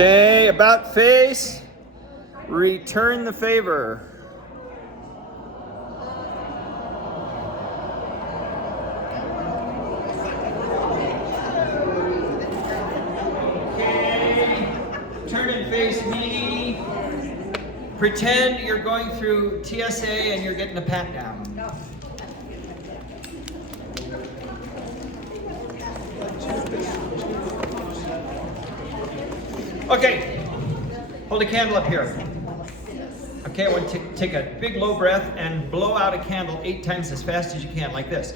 Okay, about face, return the favor. Okay, turn and face me. Pretend you're going through TSA and you're getting a pat down. Okay, hold a candle up here. Okay, I want to take a big low breath and blow out a candle 8 times as fast as you can, like this.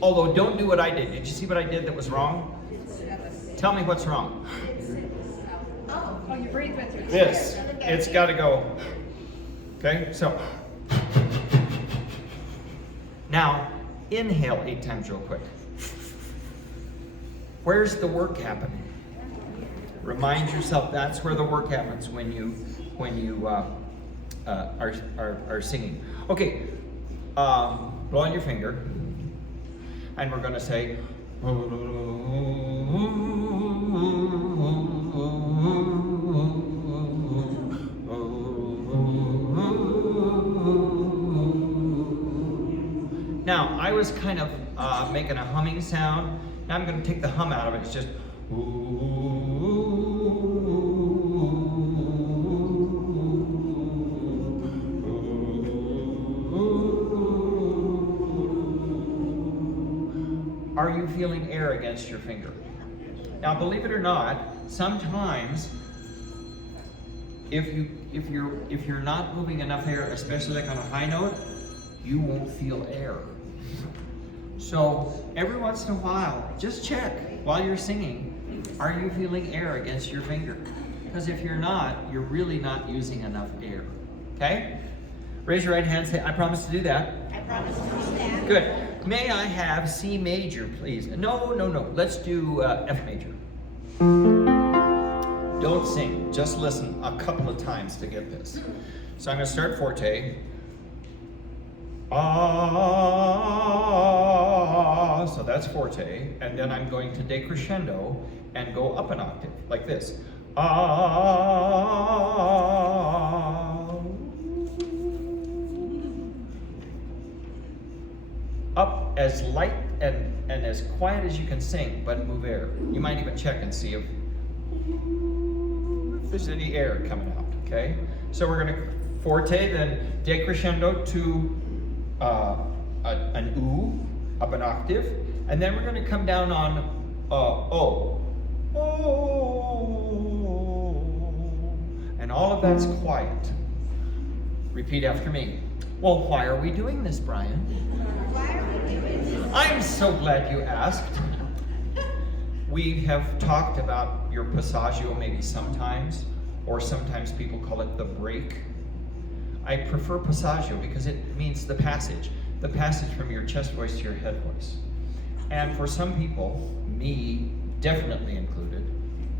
Although, don't do what I did. Did you see what I did that was wrong? Tell me what's wrong. Oh, you breathe with your chest. This, it's got to go. Okay, so. Now, inhale 8 times real quick. Where's the work happening? Remind yourself that's where the work happens when you are singing. Okay, blow on your finger, and we're going to say. Now, I was kind of making a humming sound. Now I'm going to take the hum out of it. It's just. Are you feeling air against your finger? Now, believe it or not, sometimes if you're not moving enough air, especially like on a high note, you won't feel air. So every once in a while, just check while you're singing, are you feeling air against your finger? Because if you're not, you're really not using enough air. Okay? Raise your right hand and say, I promise to do that. I promise to do that. Good. May I have C major, please? No. Let's do F major. Don't sing. Just listen a couple of times to get this. So I'm going to start forte. Ah, so that's forte, and then I'm going to decrescendo and go up an octave, like this. Ah, up as light and as quiet as you can sing, but move air. You might even check and see if there's any air coming out, okay? So we're going to forte, then decrescendo to an oo, up an octave, and then we're going to come down on o. And all of that's quiet. Repeat after me. Well, why are we doing this, Brian? Why are we doing this? I'm so glad you asked. We have talked about your passaggio maybe sometimes, or sometimes people call it the break. I prefer passaggio because it means the passage from your chest voice to your head voice. And for some people, me definitely included,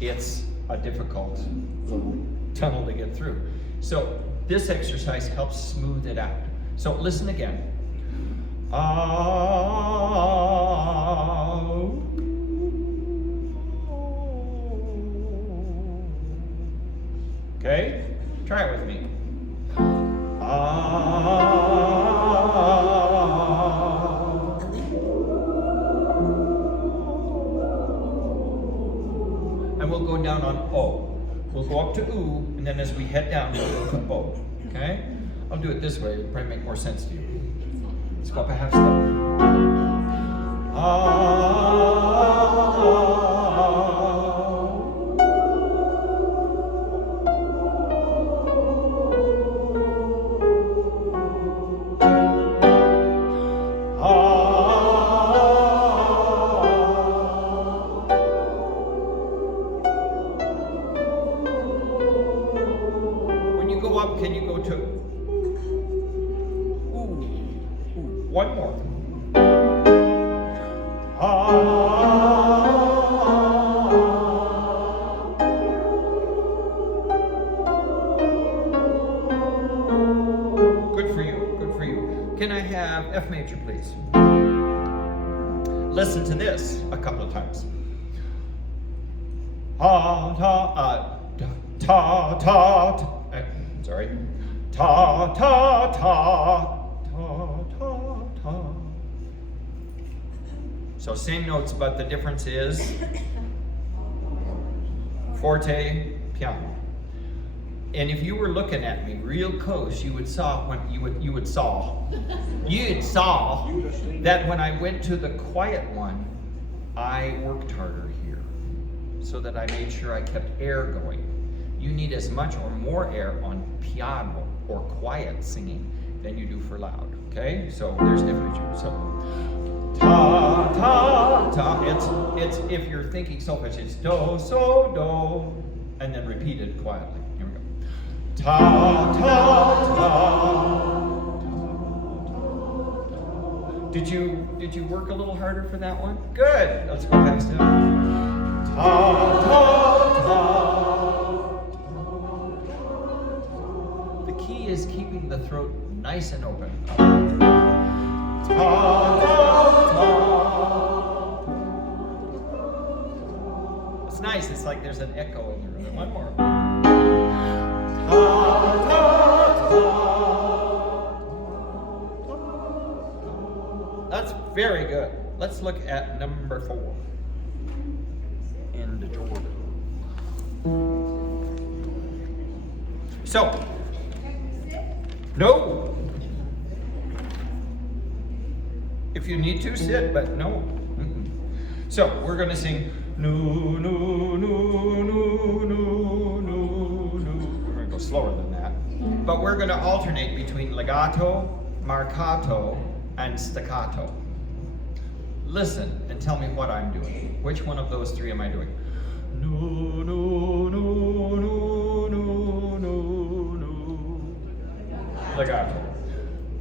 it's a difficult little tunnel to get through. So this exercise helps smooth it out. So listen again. Okay? Try it with me. And we'll go down on O. We'll go up to oo, and then as we head down, we'll go to O. Okay? I'll do it this way. It'll probably make more sense to you. Let's go up a half step. Up, can you go to ooh, one more. Good for you. Can I have F major, please? Listen to this a couple of times. ta ta ta ta ta. Sorry. Ta ta ta ta ta ta. So same notes, but the difference is forte, piano. And if you were looking at me real close, you'd saw that when I went to the quiet one, I worked harder here so that I made sure I kept air going. You need as much or more air on piano or quiet singing than you do for loud. Okay? So there's difference. So ta ta ta. It's if you're thinking solfege, it's do so do, and then repeated quietly. Here we go. Ta ta ta. Did you work a little harder for that one? Good. Let's go past it. Ta ta ta. The key is keeping the throat nice and open. Ta ta ta. It's nice. It's like there's an echo in the room. One more. Ta ta ta. That's very good. Let's look at number 4. In the Jordan. So, no. If you need to, sit, but no. So, we're going to sing no, no, no, no, no, no, no. We're going to go slower than that. But we're going to alternate between legato, marcato, and staccato. Listen and tell me what I'm doing. Which one of those 3 am I doing? No, no, no, no, no, no, no. Legato.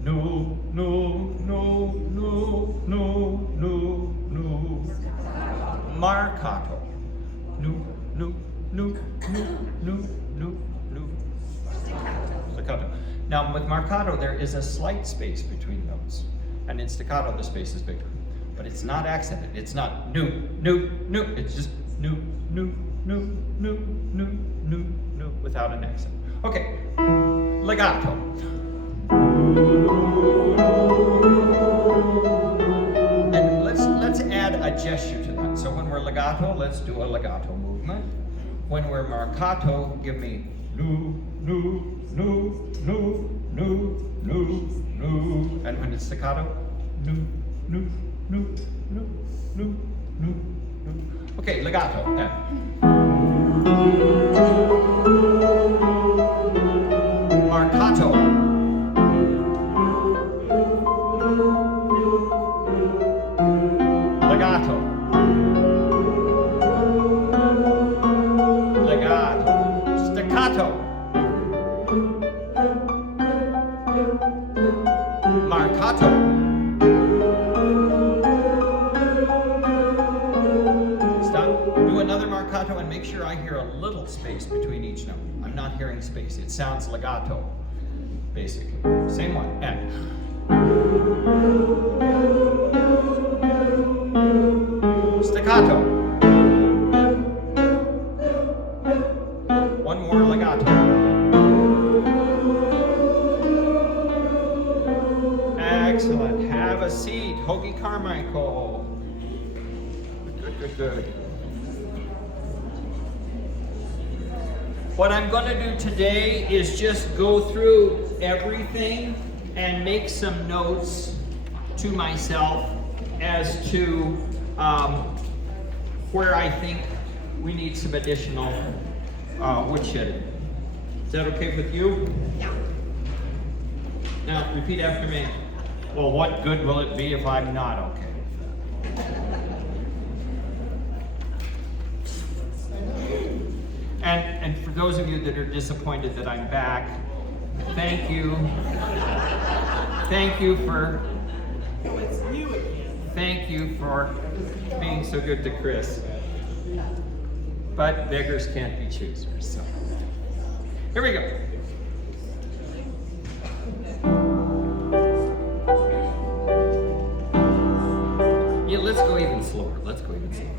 No, no, no, no, no, no, no. Marcato. No, no, no, no, no, no, no. Staccato. Now with marcato there is a slight space between notes. And in staccato the space is bigger. But it's not accented. It's not no, no, no. It's just no, no, no, no, no, no, no, without an accent. Okay, legato. And let's add a gesture to that. So when we're legato, let's do a legato movement. When we're marcato, give me no, no, no, no, no, no, no. And when it's staccato, no, no, no, no, no, no, no. Okay, legato. Marcato. Legato. Legato. Staccato. Marcato. And make sure I hear a little space between each note. I'm not hearing space. It sounds legato, basically. Same one. And staccato. One more legato. Excellent. Have a seat. Hoagie Carmichael. Good, good, good. What I'm going to do today is just go through everything and make some notes to myself as to where I think we need some additional woodshedding. Is that okay with you? Yeah. Now, repeat after me. Well, what good will it be if I'm not okay? And for those of you that are disappointed that I'm back, thank you. Thank you for being so good to Chris. But beggars can't be choosers. So here we go. Yeah, let's go even slower. Let's go even slower.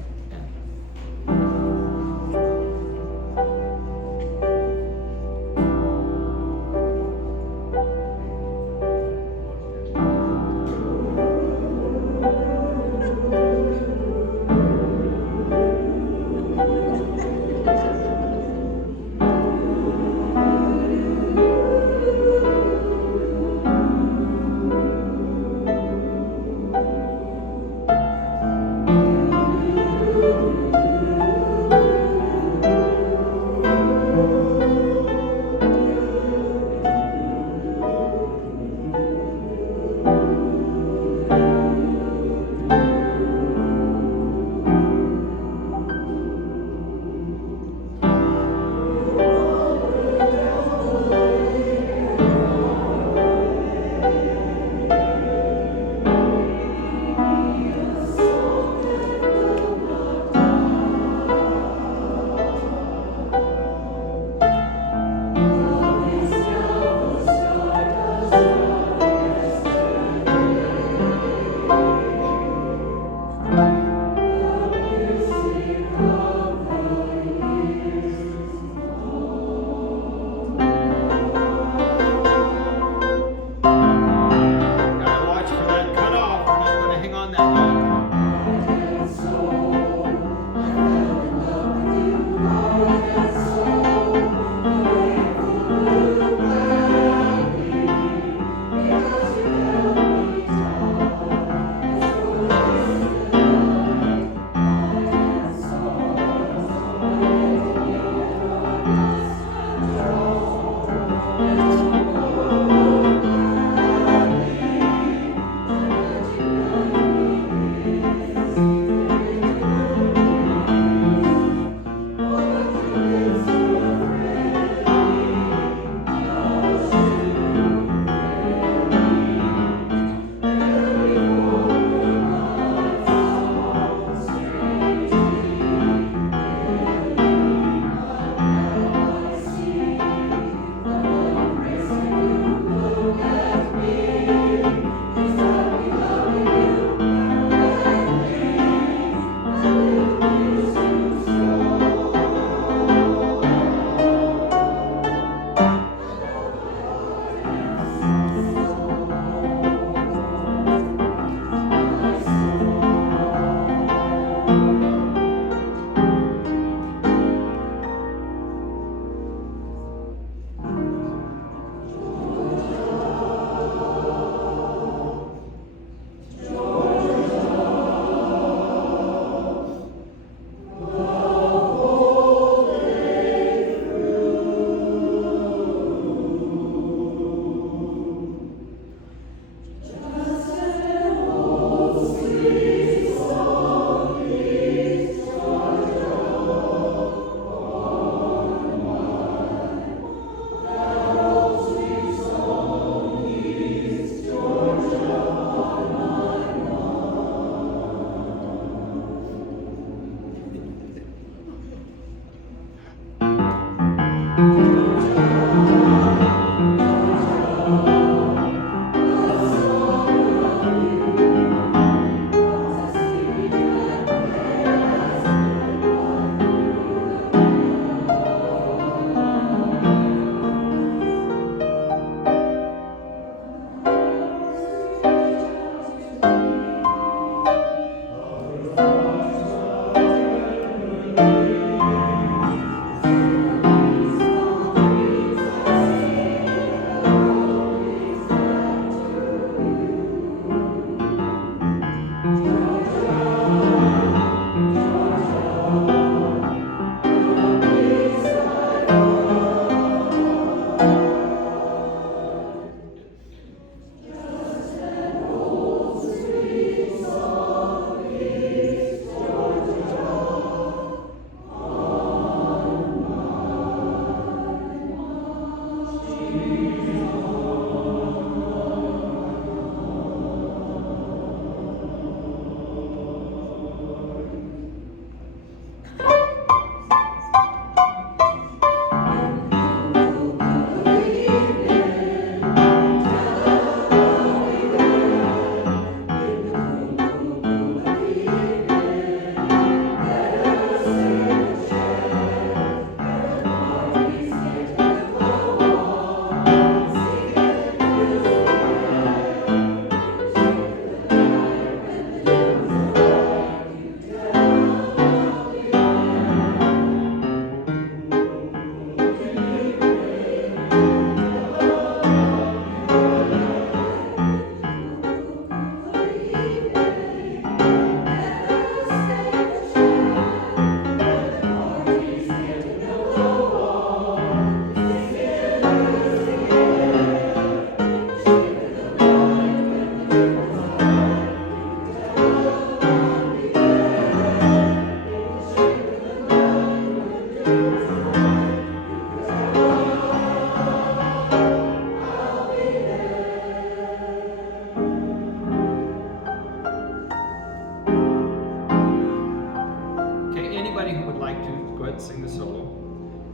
anybody who would like to go ahead and sing the solo.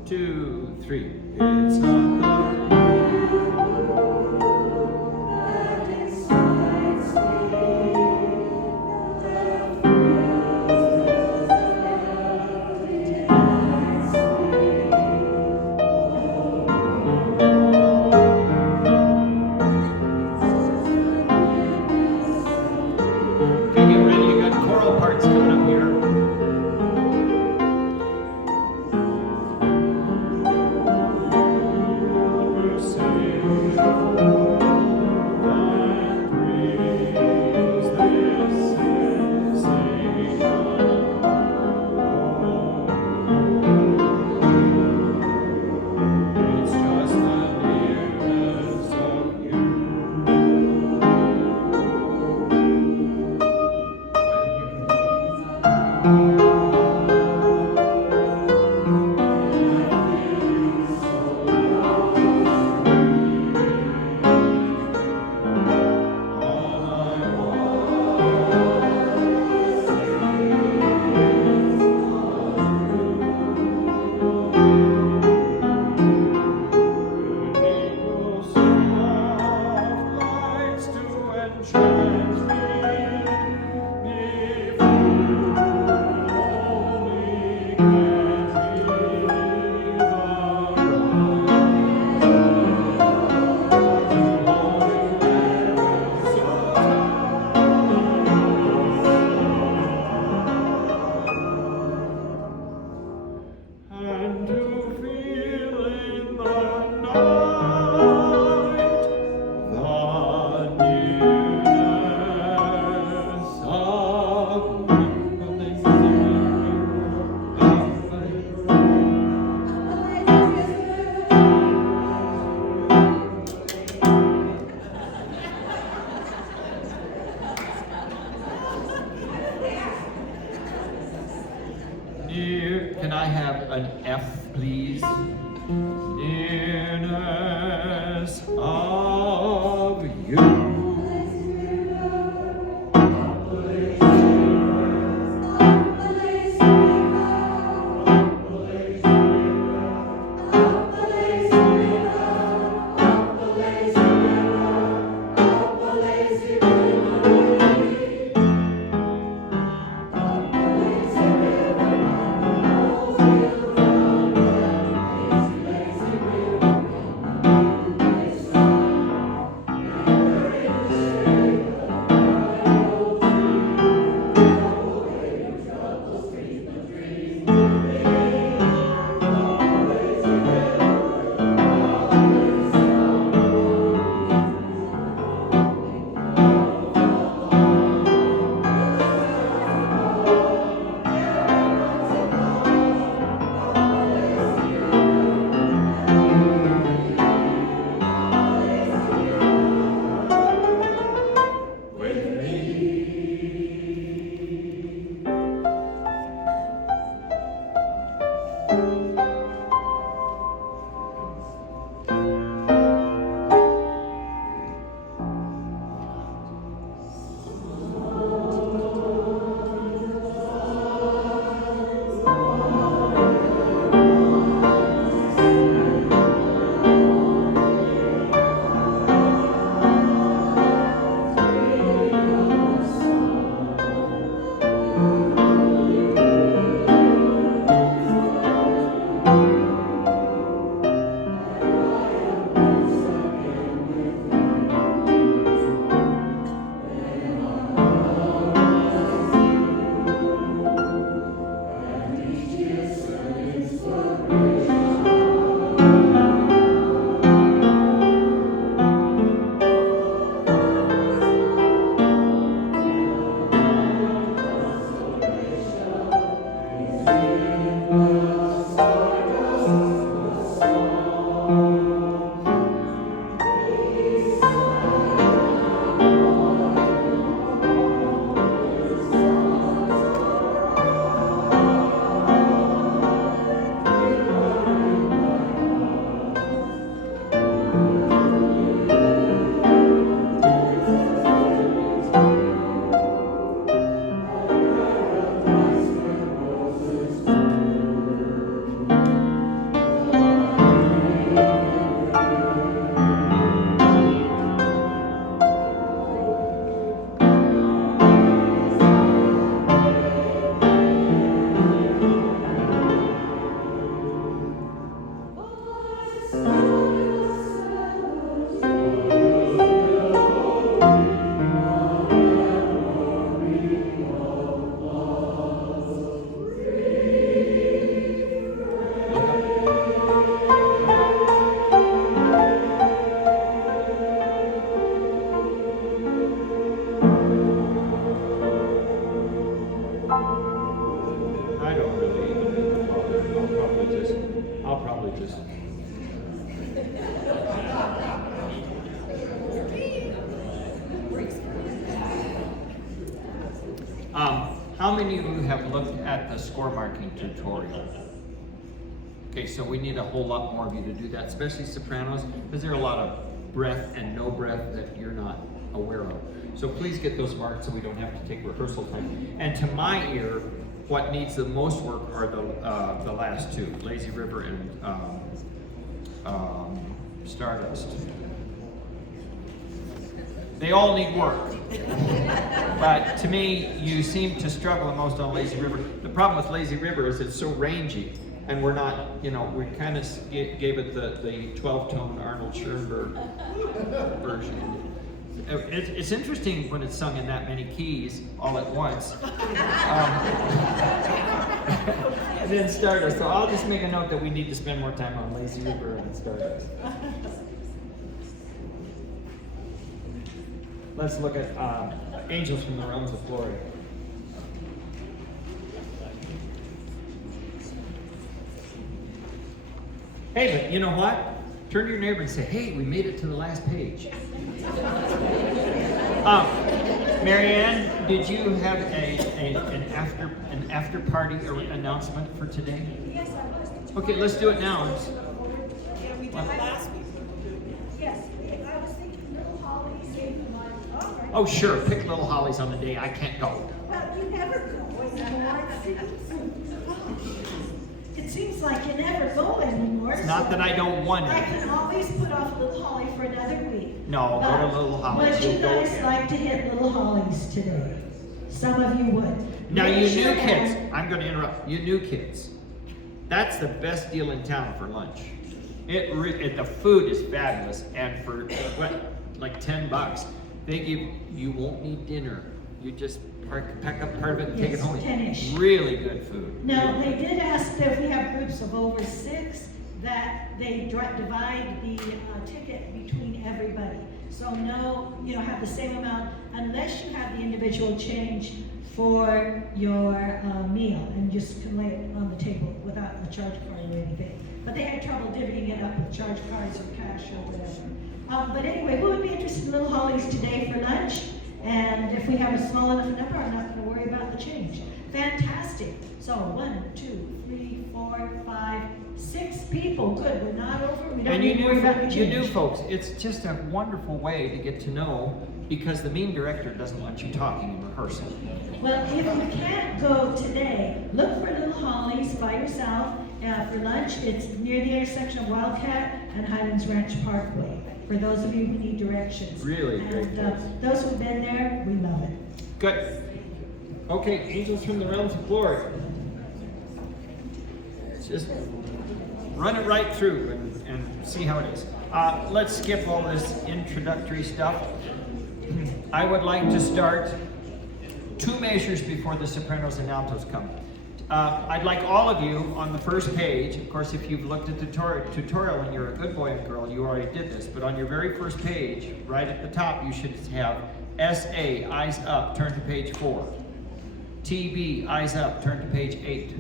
2, 3. It's not Can I have an F, please? Nearness of you. I don't really even bother. I'll probably just. How many of you have looked at the score marking tutorial? Okay, so we need a whole lot more of you to do that, especially sopranos, because there are a lot of breath and no breath that you're not aware of. So please get those marked so we don't have to take rehearsal time. And to my ear, what needs the most work are the last two, Lazy River and Stardust. They all need work. But to me, you seem to struggle the most on Lazy River. The problem with Lazy River is it's so rangy, and we're not, we kind of gave it the 12-tone Arnold Schoenberg version. It's interesting when it's sung in that many keys all at once. And then Stardust. So I'll just make a note that we need to spend more time on Lazy River and Stardust. Let's look at Angels from the Realms of Glory. Hey, but you know what? Turn to your neighbor and say, hey, we made it to the last page. Marianne, did you have an after party announcement for today? Yes, I was. Okay, let's do it now. Yeah, we did last week. Yes, I was thinking Little Holly saved my. All right. Oh, sure. Pick Little Hollies on the day I can't go. Well, you never go. It seems like you never go anymore. It's not that I don't want I it. can always put off Little Holly for another week. No, go to Little Hollies. Would you You'll go guys again. like to hit Little Hollies today? Some of you would. Now, you Raise new your kids, hand. I'm going to interrupt. You new kids, that's the best deal in town for lunch. The food is fabulous, and for what, like $10, they give you won't need dinner. You just pack up part of it and take it Yes, home. 10-ish. Really good food. Now, they did ask that if we have groups of over 6, that they divide the ticket between everybody. So no, have the same amount unless you have the individual change for your meal and just can lay it on the table without a charge card or anything. But they had trouble divvying it up with charge cards or cash or whatever. But anyway, we would be interested in Little Hollies today for lunch. And if we have a small enough number, I'm not going to worry about the change. Fantastic. So 1, 2, 3, 4, 5, 6 people. Good. We're not over. We don't And need to worry about the change. you new folks, it's just a wonderful way to get to know, because the mean director doesn't want you talking in rehearsal. Well, if you can't go today, look for Little Hollies by yourself for lunch. It's near the intersection of Wildcat and Highlands Ranch Parkway. For those of you who need directions. Really great And those who've been there, we love it. Good. Okay, Angels from the Realms of Glory. Just run it right through and see how it is. Let's skip all this introductory stuff. I would like to start 2 measures before the sopranos and altos come. I'd like all of you on the first page, of course if you've looked at the tutorial and you're a good boy and girl, you already did this, but on your very first page, right at the top, you should have SA, eyes up, turn to page 4. TB, eyes up, turn to page 8.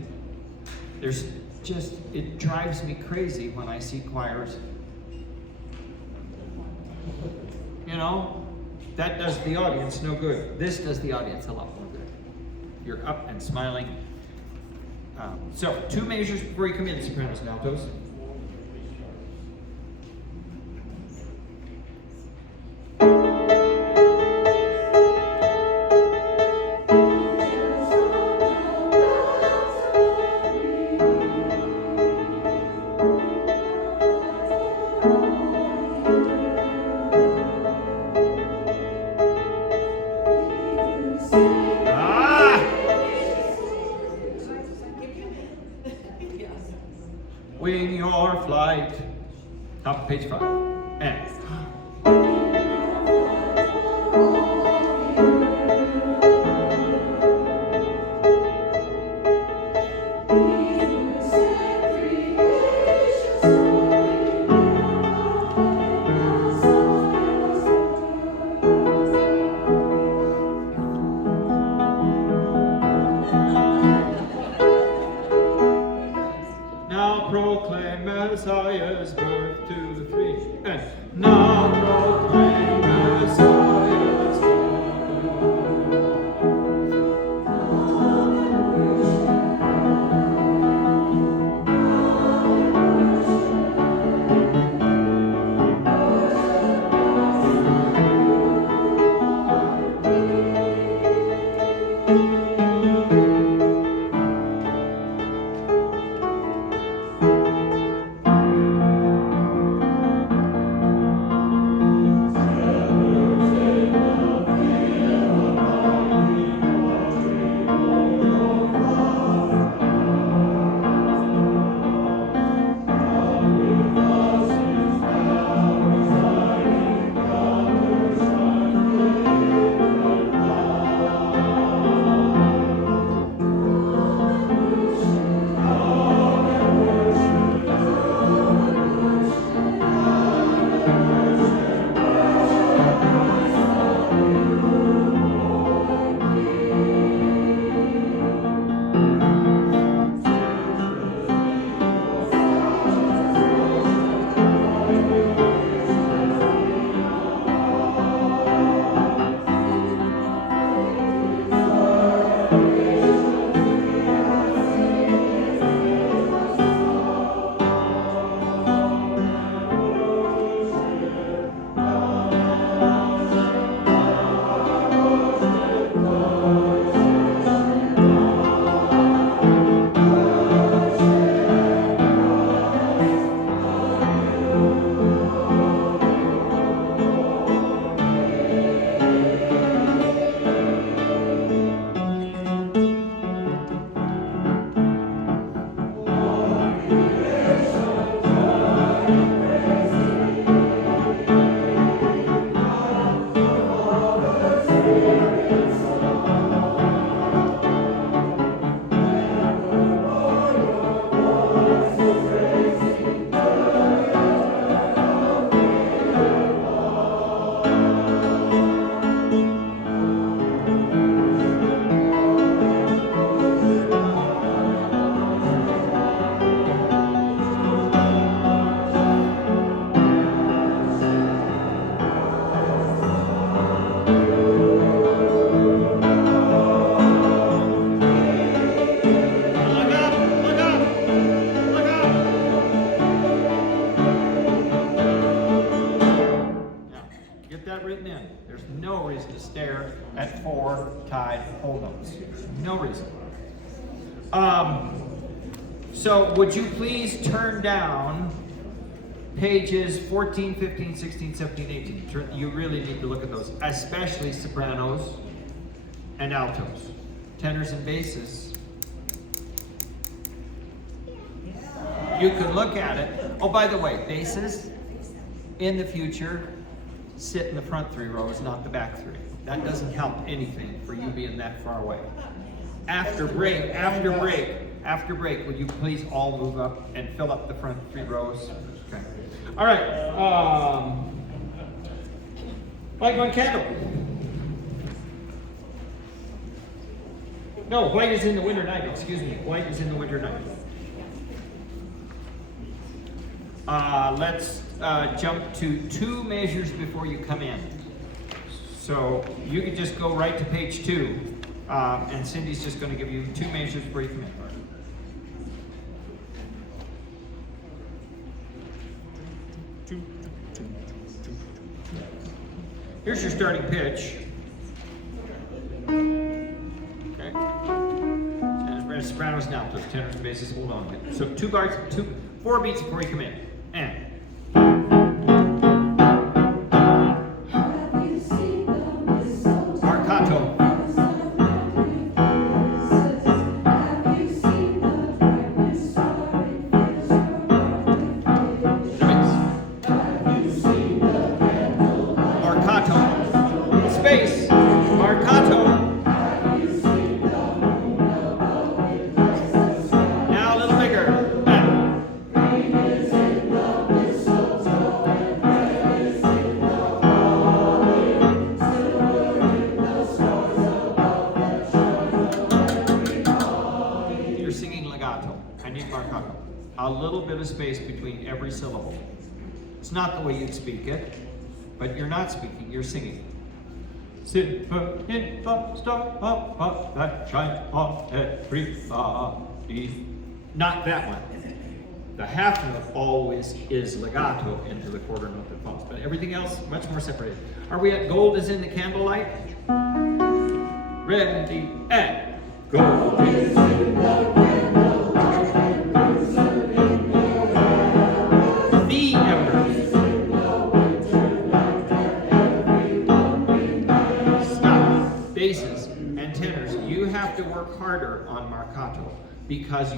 It drives me crazy when I see choirs. That does the audience no good. This does the audience a lot more good. You're up and smiling. So 2 measures before you come in, sopranos and altos. Wing your flight. Top of page 5. And. Messiah's birth to the free. And now proclaim Messiah's birth. Written in. There's no reason to stare at 4 tied whole notes. No reason. So would you please turn down pages 14, 15, 16, 17, 18. You really need to look at those, especially sopranos and altos. Tenors and basses. You can look at it. Oh, by the way, basses, in the future, sit in the front 3 rows, not the back 3. That doesn't help anything for you being that far away. After break, will you please all move up and fill up the front 3 rows? Okay. All right. Light one candle. No, white is in the winter night. Excuse me. White is in the winter night. Let's jump to 2 measures before you come in. So you can just go right to page 2, and Cindy's just going to give you 2 measures before you come in. Here's your starting pitch. Okay. And sopranos and altos, tenors and basses, hold on. So 4 beats before you come in. And marcato. Marcato. Space. Marcato. Now a little bigger. You're singing legato. I need marcato. a little bit of space between every syllable. It's not the way you'd speak it, but you're not speaking, you're singing. Silver in the star above that shines on everybody. Not that one. The half note always is legato into the quarter note that falls, but everything else much more separated. Are we at gold is in the candlelight? Ready and gold is in the candlelight. The embers. Stop. Basses and tenors, you have to work harder on marcato because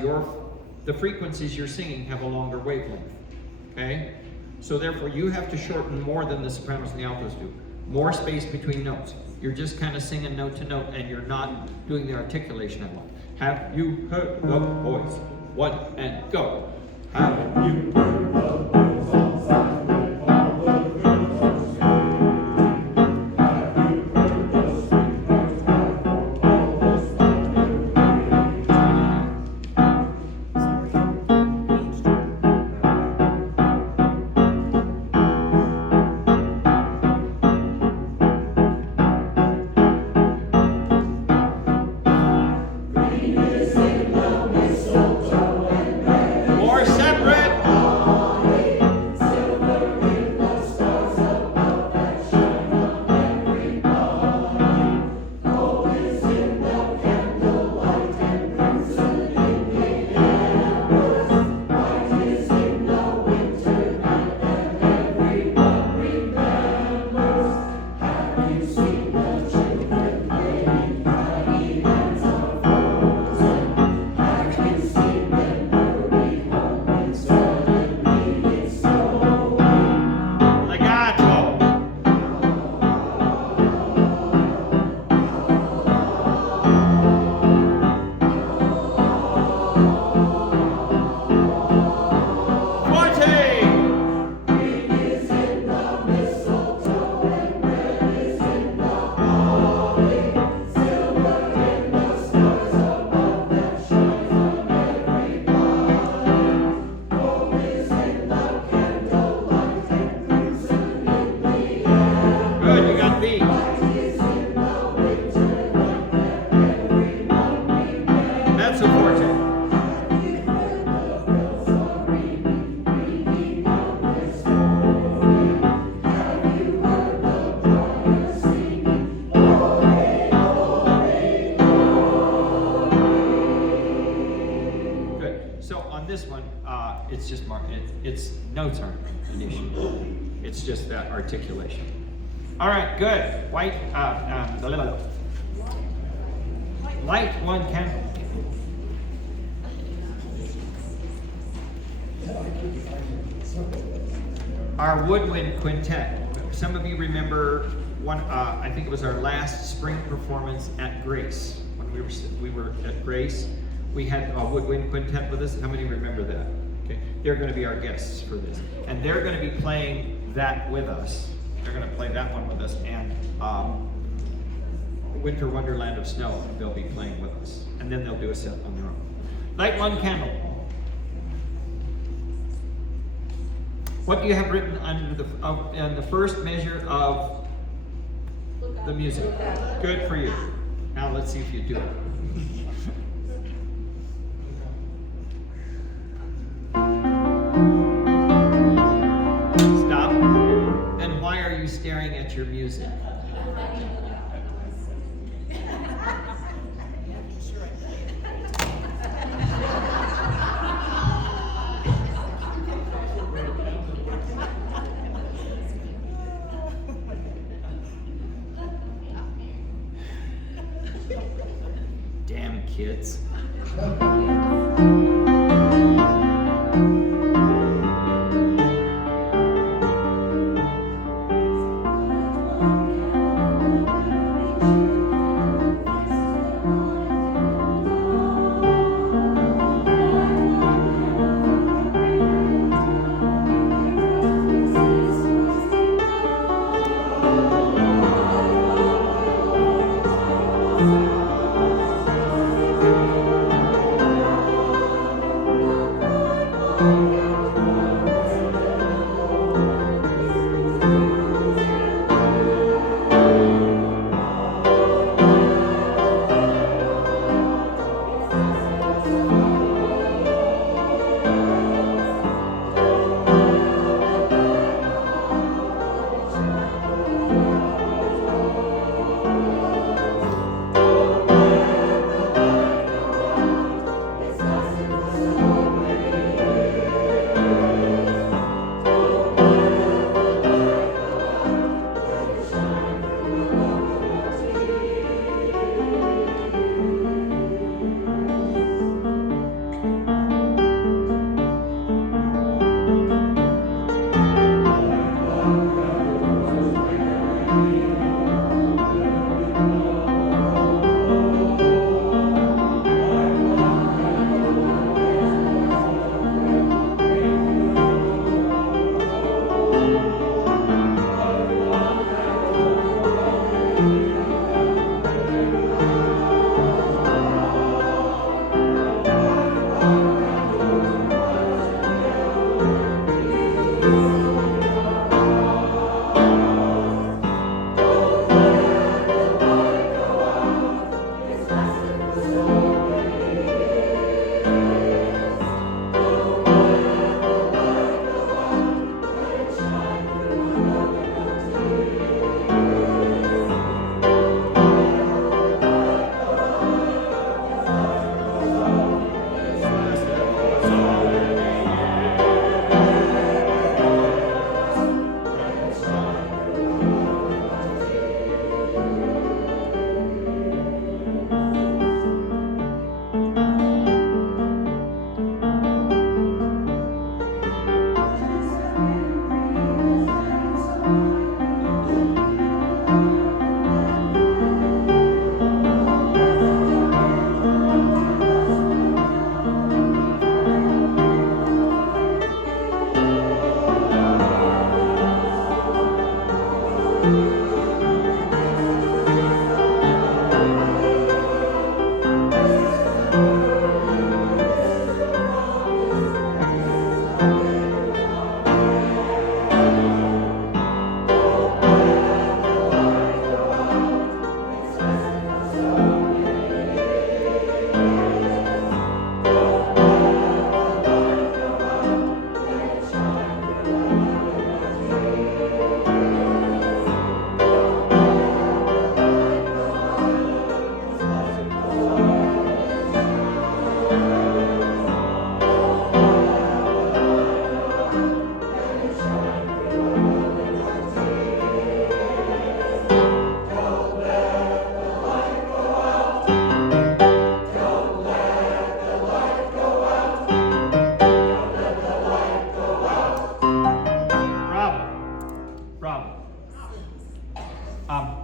the frequencies you're singing have a longer wavelength. Okay? So therefore you have to shorten more than the sopranos and the altos do. More space between notes. You're just kind of singing note to note and you're not doing the articulation I want. Have you heard the voice? One and go. Have you heard the voice on Saturday on the Rehearsal? Have you heard the sweet voice cry for all the it's just it's notes aren't an issue. It's just that articulation. All right, good. White, light one candle. Our woodwind quintet. Some of you remember one. I think it was our last spring performance at Grace. When we were at Grace, we had a woodwind quintet with us. How many remember that? Okay, they're going to be our guests for this, and they're going to be playing that with us. They're going to play that one with us, and Winter Wonderland of Snow. They'll be playing with us, and then they'll do a set on their own. Light one candle. What do you have written under the first measure of the music? Good for you. Now let's see if you do it. Stop. And why are you staring at your music? Damn kids.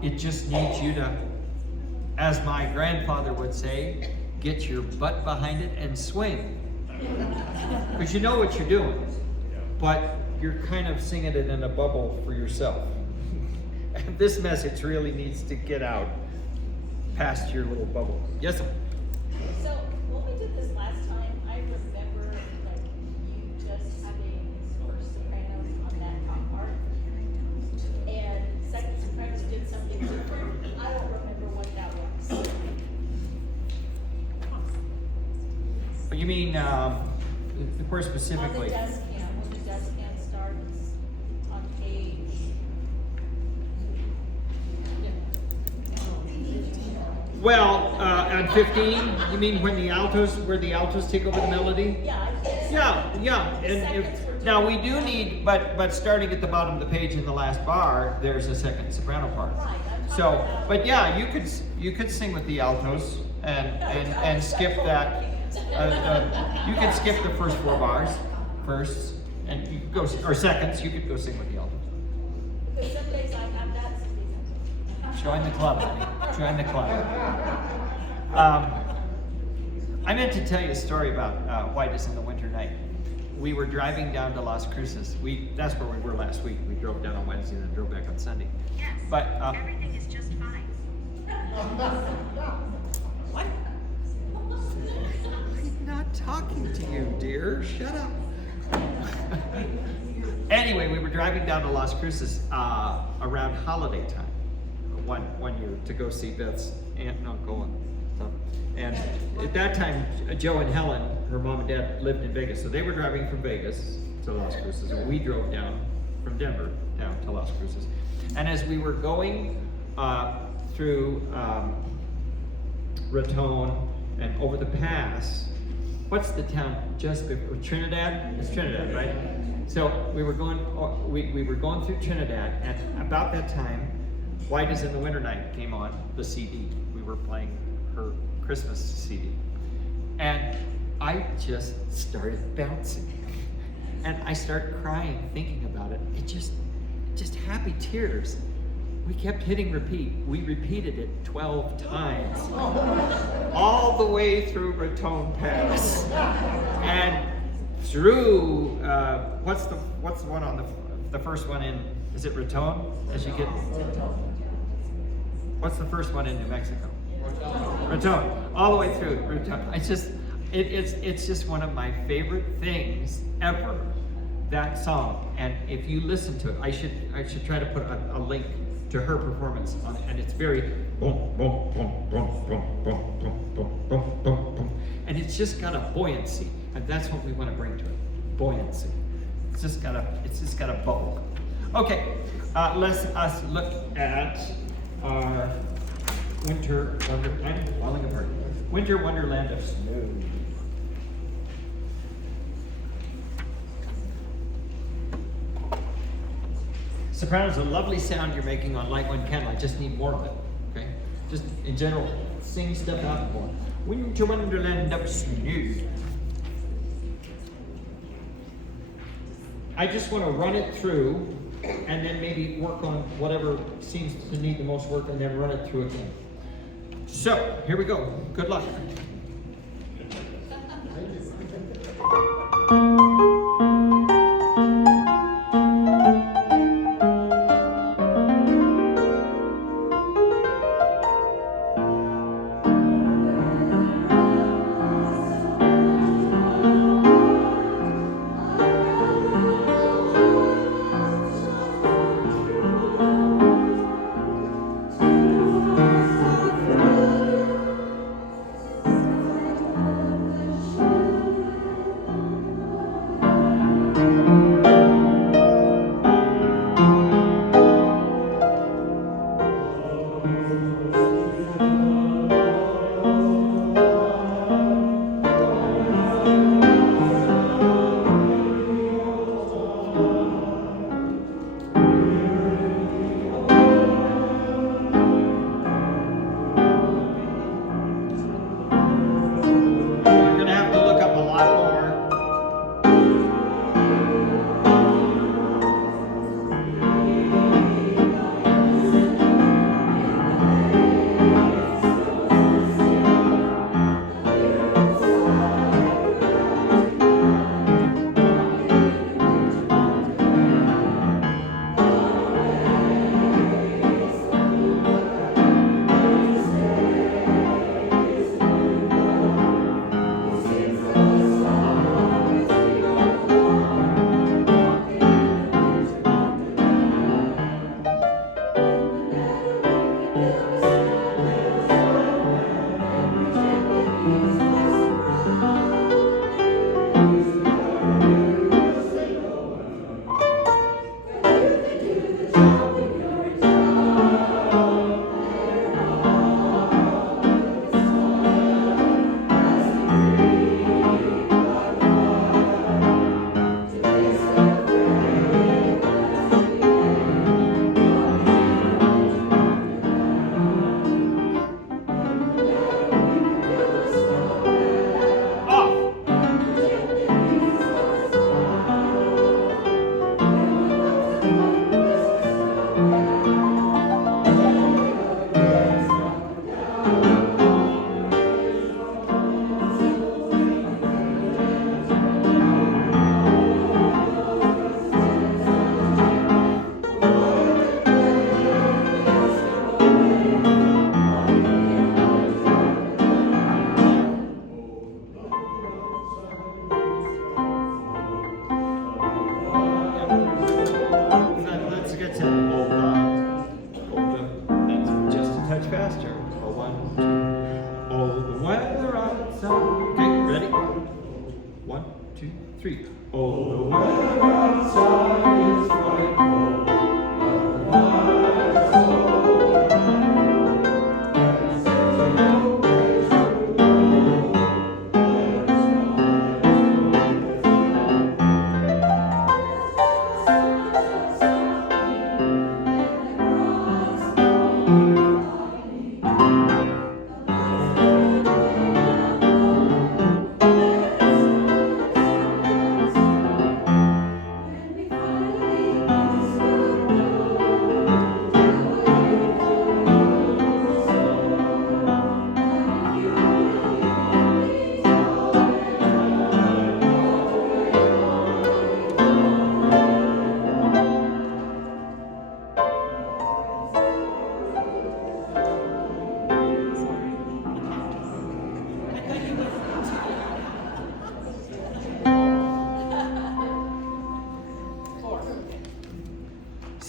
It just needs you to, as my grandfather would say, get your butt behind it and swing. Because you know what you're doing, but you're kind of singing it in a bubble for yourself. And this message really needs to get out past your little bubble. Yes, sir? So when we did this last time, I remember like you just having first soprano on that top part, and second soprano did something different. I don't remember what that was. But you mean, where On the specifically? dust can, when the dust can starts on page. Well, at 15, you mean when the altos, where the altos take over the melody? Yeah. Yeah. And now we do need, but starting at the bottom of the page in the last bar, there's a second soprano part. Right, I'm talking So, about- but yeah, you could sing with the altos and skip that. You could skip the first 4 bars, first, and you could go, or seconds. You could go sing with the altos. Because some days I have that. some days I don't. Join the club, honey. Join the club. I meant to tell you a story about White in the Winter Night. We were driving down to Las Cruces. That's where we were last week. We drove down on Wednesday and then drove back on Sunday. Yes, But everything is just fine. what? I'm not talking to you, dear. Shut up. Anyway, we were driving down to Las Cruces around holiday time one year to go see Beth's aunt and uncle and stuff. And at that time, Joe and Helen, her mom and dad, lived in Vegas, so they were driving from Vegas to Las Cruces, and we drove down from Denver down to Las Cruces. And as we were going through Raton and over the pass, what's the town just before Trinidad? It's Trinidad, right? So we were going through Trinidad, and about that time, White is in the Winter Night came on the CD. We were playing her Christmas CD, and I just started bouncing, and I started crying thinking about it. It just happy tears. We kept hitting repeat. We repeated it 12 times, all the way through Raton Pass, and through what's the one on the first one in? Is it Raton? As you get, what's the first one in New Mexico? Raton. All the way through Raton. It's just one of my favorite things ever. That song, and if you listen to it, I should try to put a link to her performance on it, and it's very boom, boom, boom, boom, boom, boom, boom, boom, boom, boom, boom, and it's just got a buoyancy, and that's what we want to bring to it, buoyancy. It's just got a bubble. Okay, let's us look at our winter wonderland. Falling apart. Winter wonderland of snow. Soprano is a lovely sound you're making on Light One Candle. I just need more of it, okay? Just in general, sing stuff out more. Winter wonderland of snow. I just want to run it through and then maybe work on whatever seems to need the most work and then run it through again. So, here we go. Good luck. 2, 3. Oh, the weather outside is frightful, but the night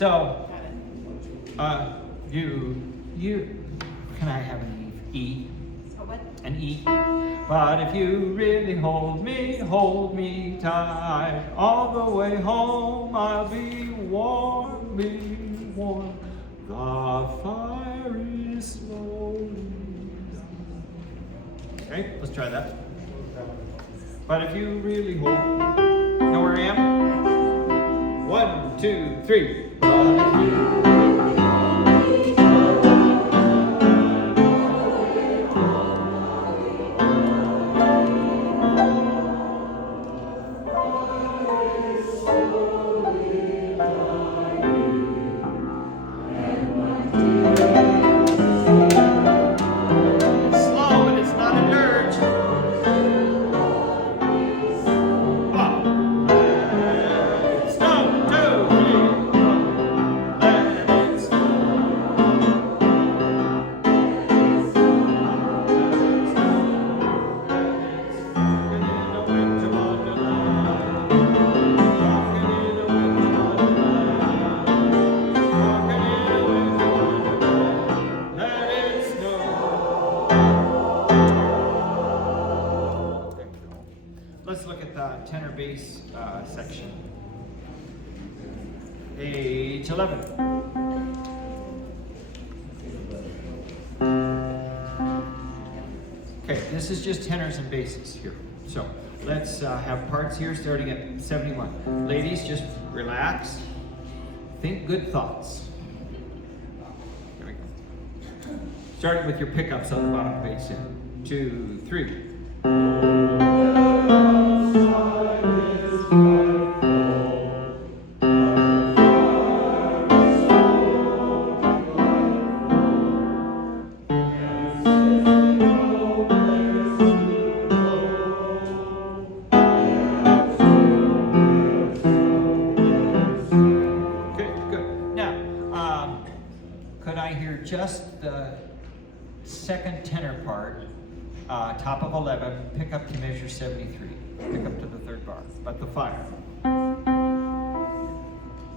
So, can I have an E? A what? An E. But if you really hold me tight, all the way home I'll be warm, The fire is slowly dying. Okay, let's try that. But if you really hold, you know where I am? 1, 2, 3. But if you let's look at the tenor bass section. Page 11. Okay, this is just tenors and basses here. So let's have parts here starting at 71. Ladies, just relax. Think good thoughts. There we go. Starting with your pickups on the bottom of the bass end. 2, 3. Could I hear just the second tenor part, top of 11, pick up to measure 73, pick up to the third bar, but the fire.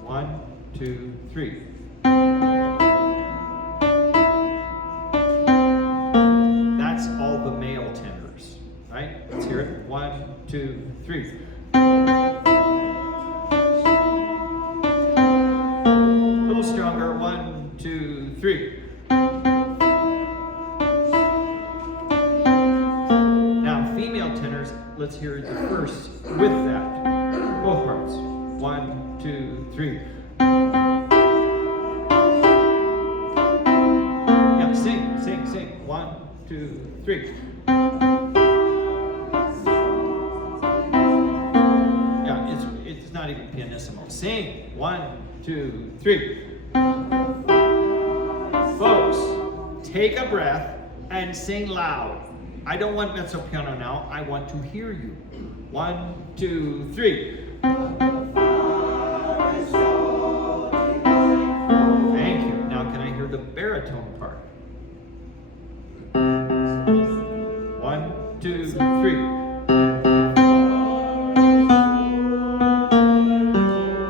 1, 2, 3. That's all the male tenors, right? Let's hear it. 1, 2, 3. A little stronger. 1, 2, 3. Now, female tenors, let's hear the first with that. Both parts. 1, 2, 3. Yeah, sing, sing, sing. 1, 2, 3. Yeah, it's not even pianissimo. Sing. 1, 2, 3. Folks, take a breath and sing loud. I don't want mezzo piano now. I want to hear you. 1, 2, 3. Thank you. Now can I hear the baritone part? 1, 2, 3.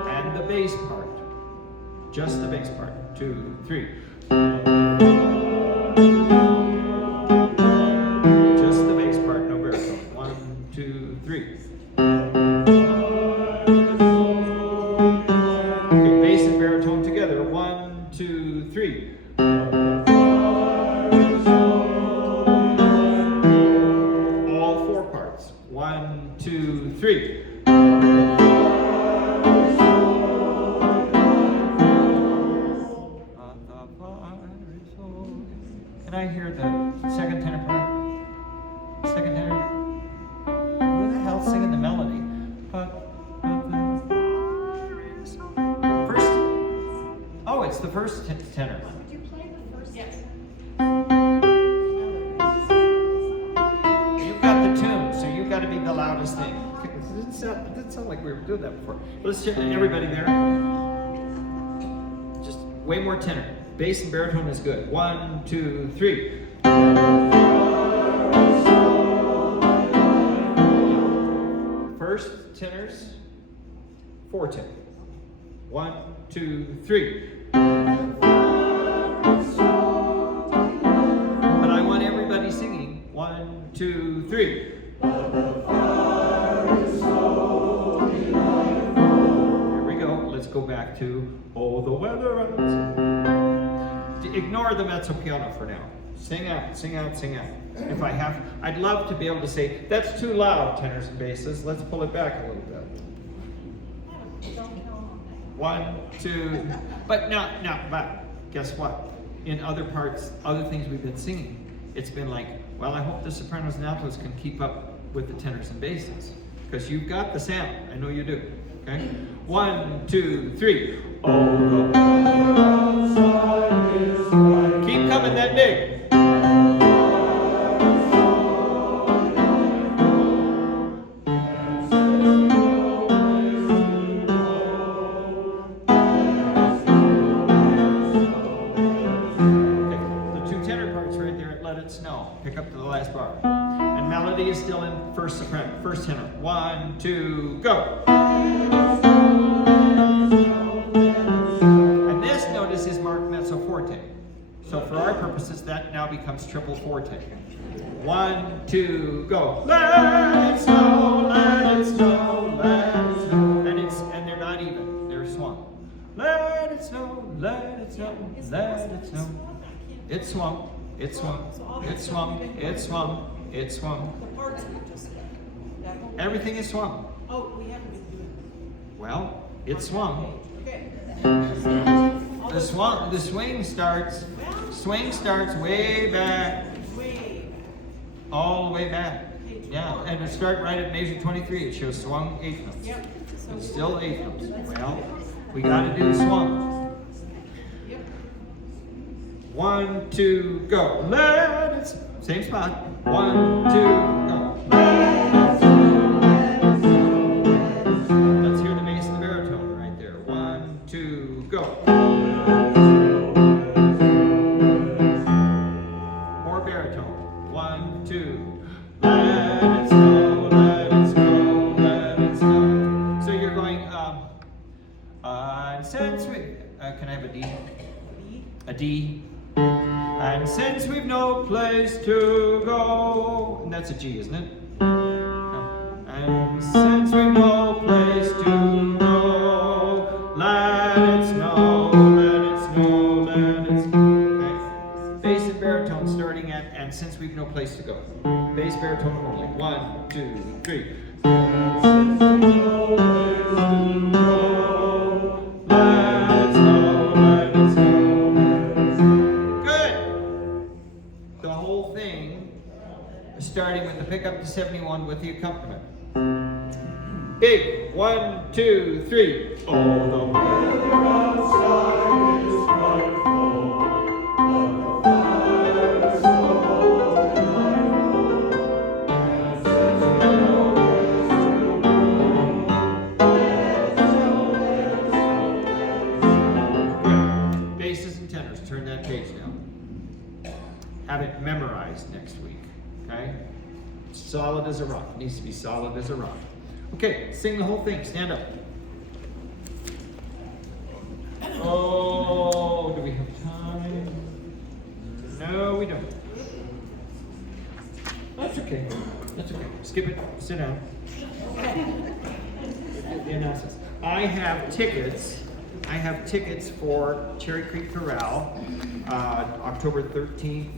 And the bass part. Just the bass part. 2, 3. Just the bass part, no baritone. 1, 2, 3. 2, 3. Can I hear the second tenor part? Second tenor? Who the hell's singing the melody? First? Oh, it's the first tenor. Would you play the first? Yes. You've got the tune, so you've got to be the loudest thing. It didn't sound like we were doing that before. Let's hear everybody there. Just way more tenor. Bass and baritone is good. 1, 2, 3. First tenors, 4 tenor. 1, 2, 3. But I want everybody singing. 1, 2, 3. Here we go. Let's go back to Oh, the weather outside. Ignore the mezzo piano for now. Sing out, sing out, sing out. If I have, I'd love to be able to say, that's too loud, tenors and basses. Let's pull it back a little bit. 1, 2, but guess what? In other parts, other things we've been singing, it's been like, well, I hope the sopranos and altos can keep up with the tenors and basses. Because you've got the sound. I know you do. Okay? 1, 2, 3. Oh, the weather outside is frightful. Keep coming that big. Pick up to the last bar. And melody is still in first soprano, first tenor. 1, 2, go. And this, notice, is marked mezzo forte. So for our purposes, that now becomes triple forte. 1, 2, go. Let it snow, let it snow, let it snow. And they're not even, they're swung. Let it snow, let it snow, let it snow. It swung. It swung, it swung, it swung, it swung. The parts we just said. Everything is swung. Oh, we haven't been doing Well, it swung. it. Okay. The swing starts way back, all the way back. Yeah, and it start right at measure 23. It shows swung 8th notes. Yep. It's still 8th notes. Well, we got to do the swung. 1, 2, go. Let it, same spot. 1, 2, go. Let's hear the bass and the baritone right there. 1, 2, go. More baritone. 1, 2. Let it snow, let it snow, let it snow. So you're going, since we, can I have a D? A D. And since we've no place to go, and that's a G, isn't it? No. And since we've no place to go, let it snow, let it snow, let it snow. Okay. Bass and baritone starting at, and since we've no place to go. Bass, baritone only. 1, 2, 3. Since we've no place to go, let it snow, let it snow. Starting with the pickup to 71 with the accompaniment. Big. 1, 2, 3. Oh, the weather outside is frightful, but the fire is so delightful. And since we know it's true, good. Basses and tenors. Turn that page now. Have it memorized next week. Okay? Solid as a rock. It needs to be solid as a rock. Okay, sing the whole thing. Stand up. Oh, do we have time? No, we don't. That's okay. That's okay. Skip it. Sit down. The analysis. I have tickets for Cherry Creek Corral, October 13th.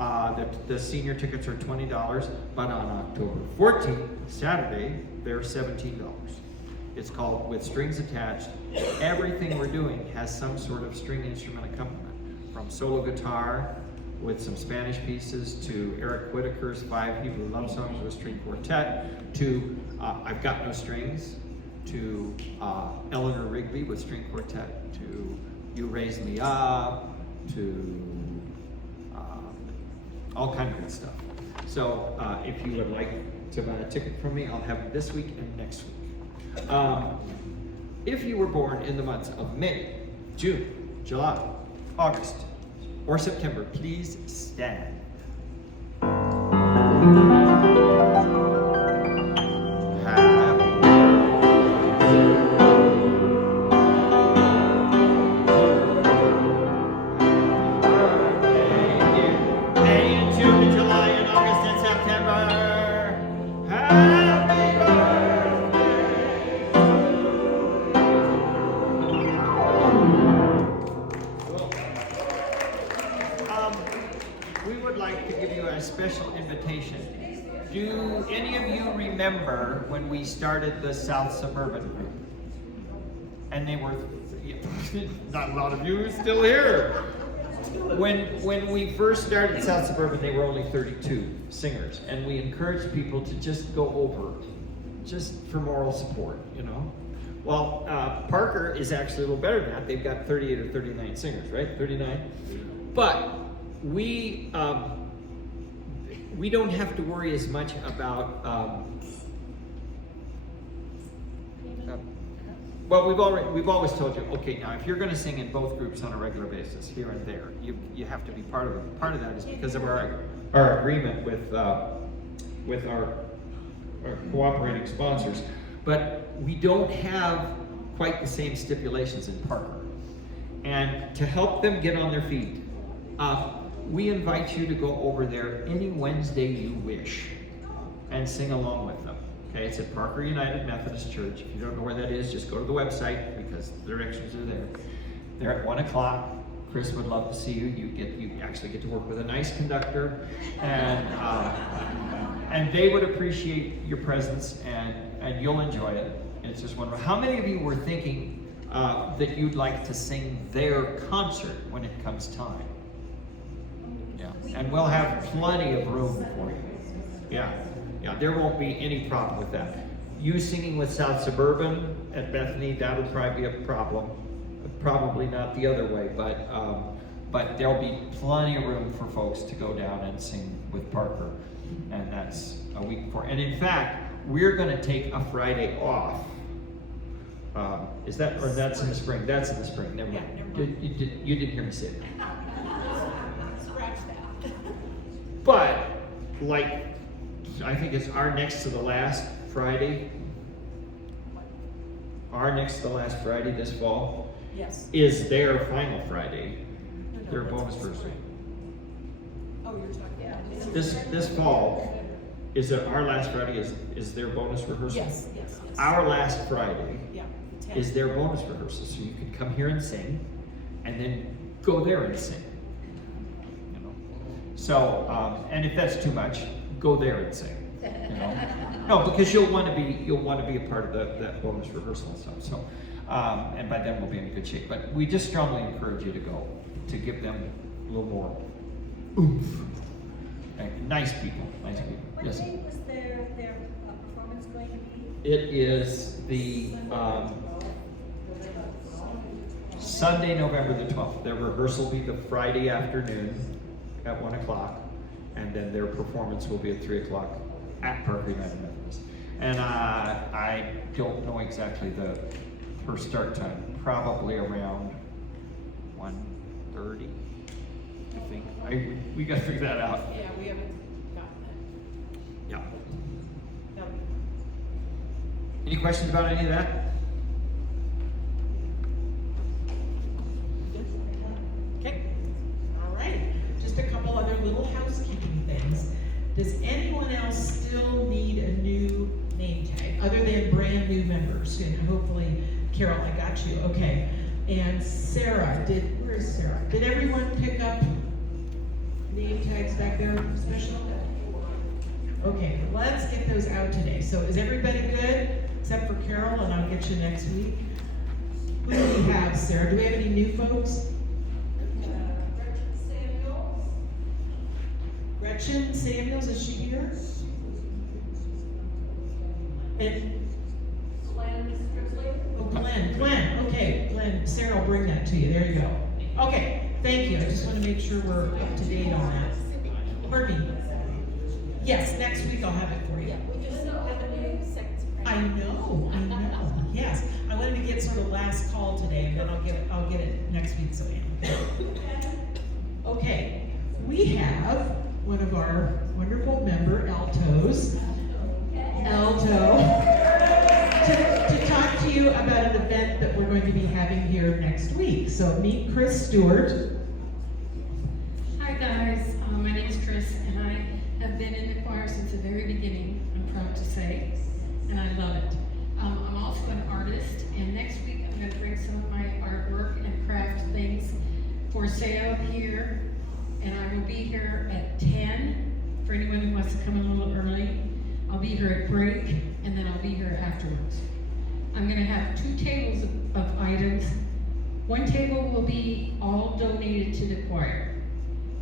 The senior tickets are $20, but on October 14th, Saturday, they're $17. It's called With Strings Attached. Everything we're doing has some sort of string instrument accompaniment, from solo guitar with some Spanish pieces to Eric Whitaker's 5 Hebrew love songs with a string quartet, to I've Got No Strings, to Eleanor Rigby with string quartet, to You Raise Me Up, to all kinds of good stuff. So if you would like to buy a ticket from me, I'll have it this week and next week. If you were born in the months of May, June, July, August, or September, please stand. Special invitation. Do any of you remember when we started the South Suburban group? And they were, not a lot of you are still here. When we first started South Suburban, they were only 32 singers, and we encouraged people to just go over, just for moral support, you know. Well, Parker is actually a little better than that. They've got 38 or 39 singers, right? 39. But we don't have to worry as much about, well, we've always told you, okay, now if you're going to sing in both groups on a regular basis, here and there, you have to be part of it. Part of that is because of our agreement with our cooperating sponsors. But we don't have quite the same stipulations in Parker. And to help them get on their feet, we invite you to go over there any Wednesday you wish and sing along with them. Okay, it's at Parker United Methodist Church. If you don't know where that is, just go to the website because the directions are there. They're at 1 o'clock. Chris would love to see you. You actually get to work with a nice conductor, and they would appreciate your presence, and you'll enjoy it. It's just wonderful. How many of you were thinking that you'd like to sing their concert when it comes time? Yeah, and we'll have plenty of room for you. Yeah, there won't be any problem with that. You singing with South Suburban at Bethany, that would probably be a problem. Probably not the other way, but there'll be plenty of room for folks to go down and sing with Parker, and that's a week before. And in fact, we're going to take a Friday off. Is that, or that's in the spring? That's in the spring. Never mind. Yeah, never mind. You didn't hear me say that. Scratch that. But like, I think it's our next to the last Friday. Our next to the last Friday this fall. Yes. Is their final Friday, No, their that's bonus the birthday. Oh, you're talking. This fall, is it our last Friday is their bonus rehearsal? Yes. Our last Friday Yeah. the 10th. is their bonus rehearsal, so you can come here and sing, and then go there and sing. You know, so and if that's too much, go there and sing. You know, no, because you'll want to be a part of that bonus rehearsal and stuff. So. And by then we'll be in good shape. But we just strongly encourage you to go, to give them a little more oomph. Okay, nice people. What Yes. date was their performance going to be? It is the Sunday, November the 12th. Their rehearsal will be the Friday afternoon at 1 o'clock, and then their performance will be at 3 o'clock at Parker United Methodist. And I don't know exactly her start time, probably around 1:30, I think. We got to figure that out. Yeah, we haven't gotten Yeah. that. Any questions about any of that? Okay. All right. Just a couple other little housekeeping things. Does anyone else still need a new name tag other than brand new members? And hopefully, Carol, I got you. Okay. And Sarah, where's Sarah? Did everyone pick up name tags back there, special? Okay, let's get those out today. So is everybody good? Except for Carol, and I'll get you next week. Who do we have, Sarah? Do we have any new folks? Gretchen Samuels, is she here? And oh, Glenn, okay, Glenn, Sarah will bring that to you, there you go. Okay, thank you, I just want to make sure we're up to date on that. Pardon me? Yes, next week I'll have it for you. Yeah, we just don't have a new second surprise. I know, yes. I wanted to get sort of last call today, and then I'll get it next week, so okay, we have one of our wonderful member altos, to talk to you about an event that we're going to be having here next week. So meet Chris Stewart. Hi guys, my name is Chris and I have been in the choir since the very beginning, I'm proud to say, and I love it. I'm also an artist, and next week I'm going to bring some of my artwork and craft things for sale here, and I will be here at 10 for anyone who wants to come a little early. I'll be here at break, and then I'll be here afterwards. I'm going to have 2 tables of items. One table will be all donated to the choir,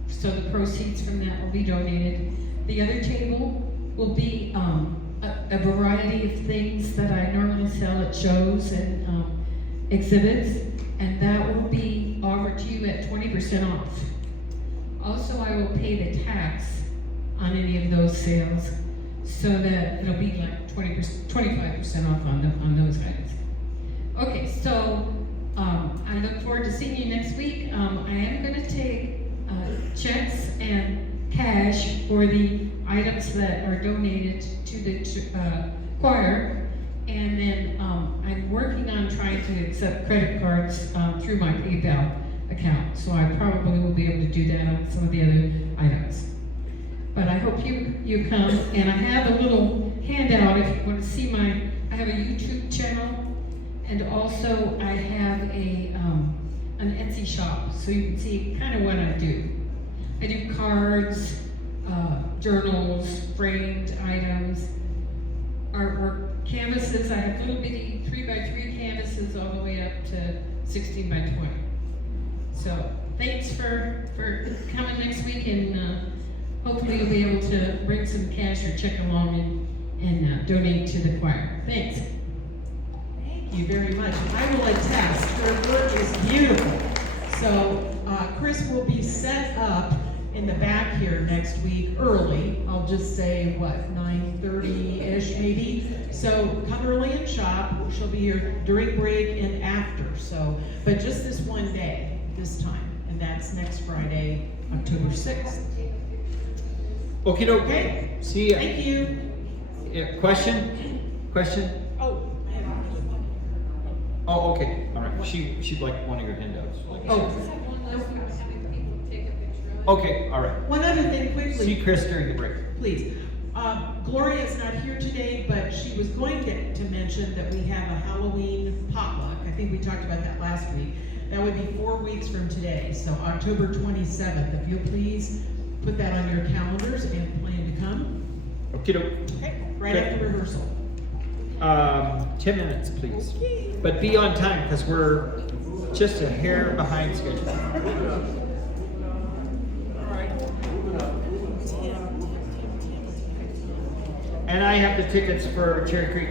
so the proceeds from that will be donated. The other table will be a variety of things that I normally sell at shows and exhibits, and that will be offered to you at 20% off. Also, I will pay the tax on any of those sales, so that it'll be like 25% off on those items. Okay, so I look forward to seeing you next week. I am going to take checks and cash for the items that are donated to the choir, and then I'm working on trying to accept credit cards through my PayPal account, so I probably will be able to do that on some of the other items. But I hope you come, and I have a little handout if you want to see I have a YouTube channel, and also I have an Etsy shop, so you can see kind of what I do. I do cards, journals, framed items, artwork, canvases. I have little bitty 3x3 canvases all the way up to 16x20. So thanks for coming next week, and hopefully you'll be able to bring some cash or check along and donate to the choir. Thanks. Thank you very much. I will attest, her work is beautiful. So Chris will be set up in the back here next week early. I'll just say, what, 9:30-ish maybe? So come early and shop. She'll be here during break and after. So, but just this one day, this time. And that's next Friday, October 6th. Okay. Okay. See ya. Thank you. Yeah, question? Oh, I have one. Oh, okay, all right. She'd like one of your handouts. Like okay, all right. One other thing quickly. See Chris during the break. Please. Gloria's not here today, but she was going to mention that we have a Halloween potluck. I think we talked about that last week. That would be 4 weeks from today, so October 27th. If you'll please put that on your calendars and plan to come. Okay, Right after rehearsal. 10 minutes, please. But be on time, because we're just a hair behind schedule. And I have the tickets for Cherry Creek.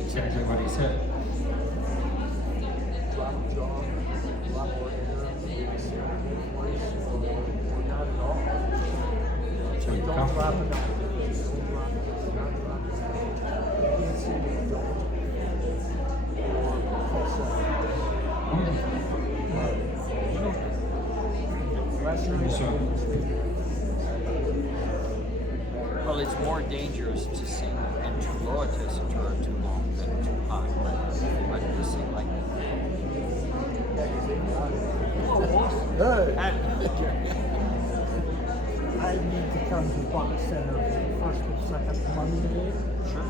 Exactly what he said. So you're comfortable. Well, it's more dangerous to sing in too low a tessitura too long than too high. But to sing like Good. I need to come to Buck Center first or second Monday. sure.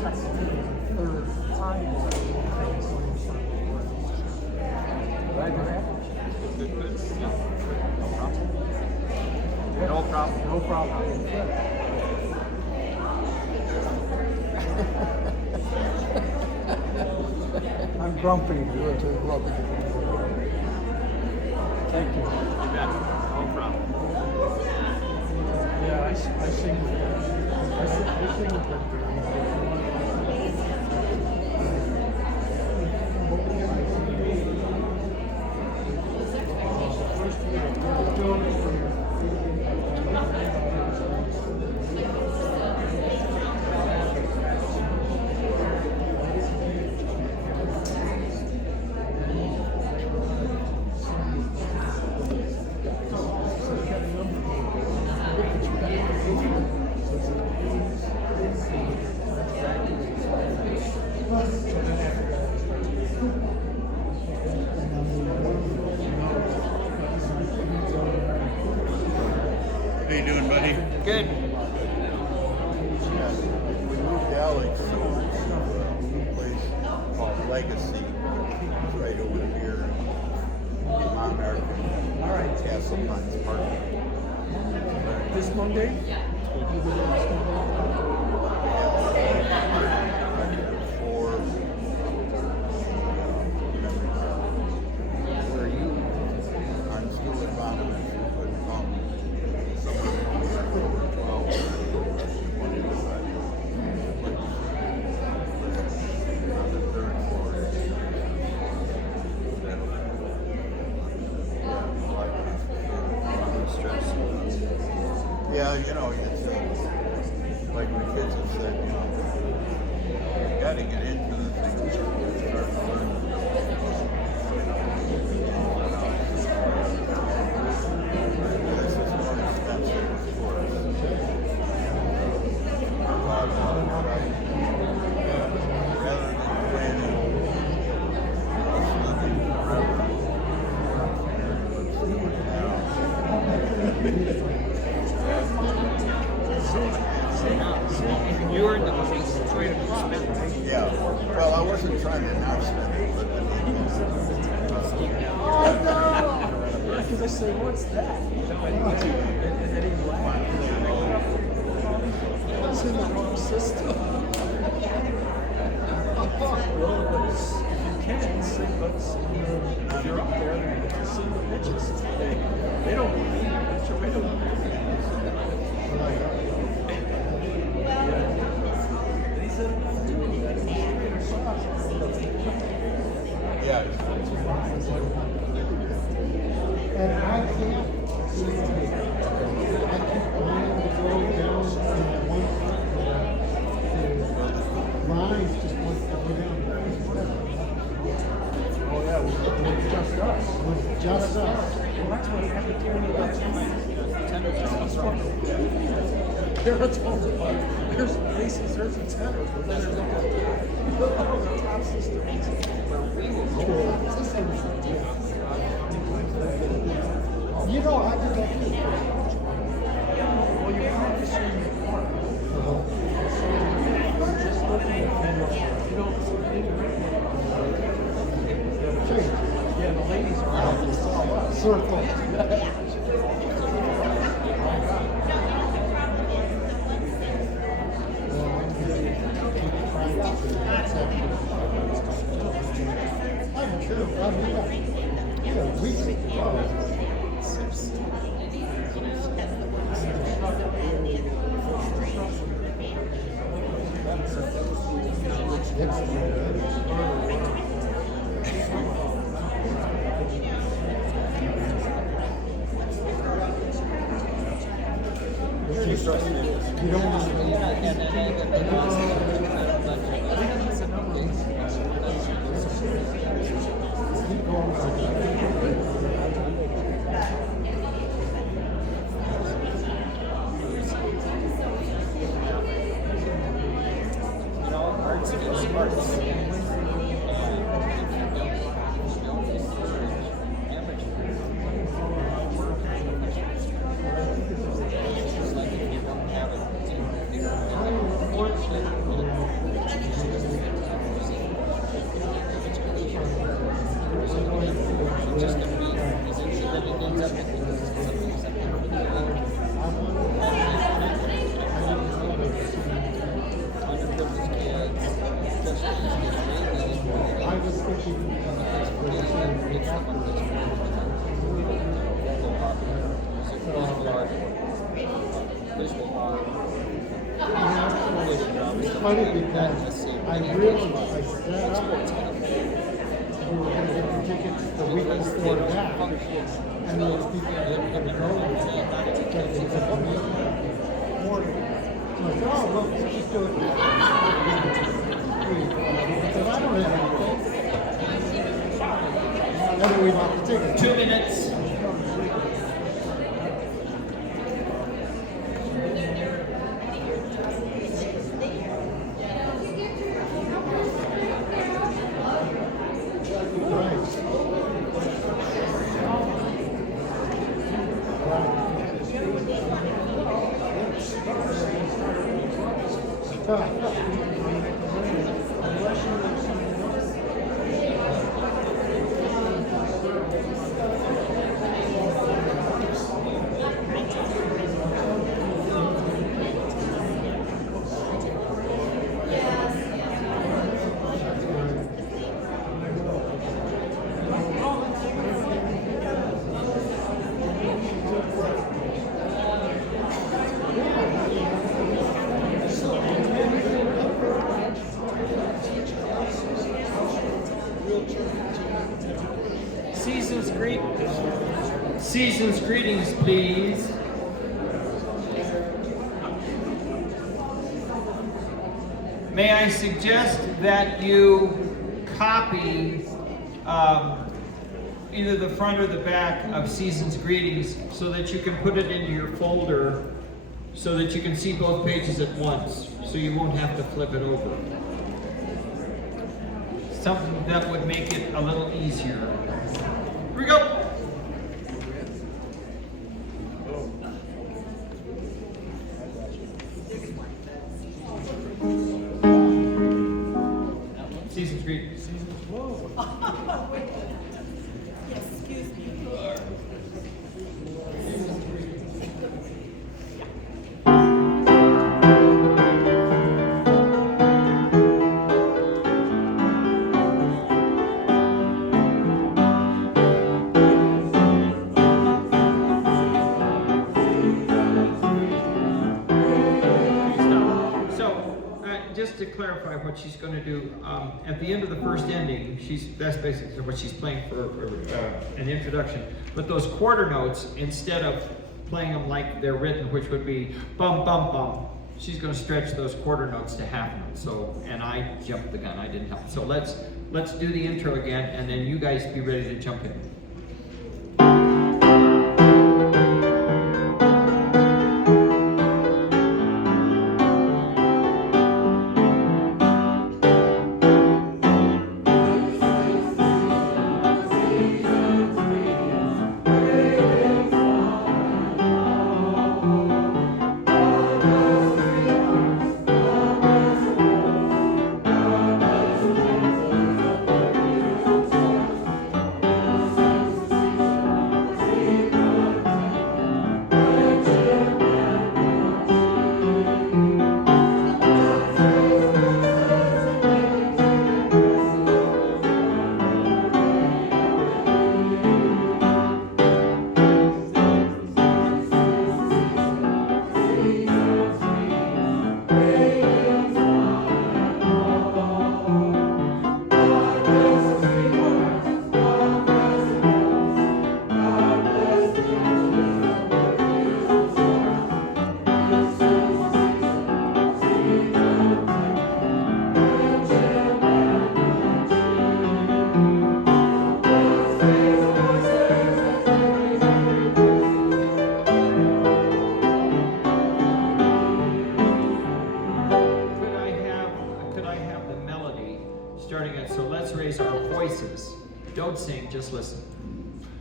Second and third time. Glad you're happy. Good. Yeah. No problem. No problem. I'm grumpy. You're too grumpy. Thank you. You bet. No problem. Yeah, I sing with them. I sing with them. How you doing, buddy? Good. We moved Alex over to a place called Legacy. It's right over here in Mount American. All right. Castle Pines Park. This Monday? For Where are you? I'm still in Bombers, but somewhere between October 12th and 25th. On the third floor. Yeah, you know, it's like my kids have said, you know, you got to get into the thing to start to learn. This is more expensive for us. Rather than planning living forever. You were in the case trying to spend. Yeah, well, I wasn't trying to not spend it, but I mean, Oh no! Because I say, what's that? And then he laughed. It's in the wrong system. Well, but if you can sing, but if you're up there, you can sing the pitches. They don't believe it. They don't believe it. And he said, I'm not doing that. yeah. And I can't see I keep wanting to go down and one lines just want to go down. Oh yeah, it was just us. It was just us. Well, that's what happened to me last night. There's bases, there's the tenors, but then there's no top systems. You know, I did that too. Well, you practice in your part. Just looking at you don't yeah, the ladies are out. It's all us. Circle. I'm true. Yeah, weeks ago. trust me. You don't want funny because I realized I set up we were going to get the tickets the week before that, and those people that were going to go get the tickets the week before. So I said, oh, well, we'll just do it now. Because I don't have anything. And then we bought the tickets. 2 minutes. Season's greetings, please. May I suggest that you copy either the front or the back of Season's greetings so that you can put it into your folder so that you can see both pages at once, so you won't have to flip it over. Something that would make it a little easier. Here we go. Season's greetings. Excuse me. Just to clarify what she's going to do, at the end of the first ending, that's basically what she's playing for an introduction. But those quarter notes, instead of playing them like they're written, which would be bum bum bum, she's going to stretch those quarter notes to half notes. So, and I jumped the gun, I didn't help. So let's do the intro again, and then you guys be ready to jump in. starting it, so let's raise our voices. Don't sing, just listen.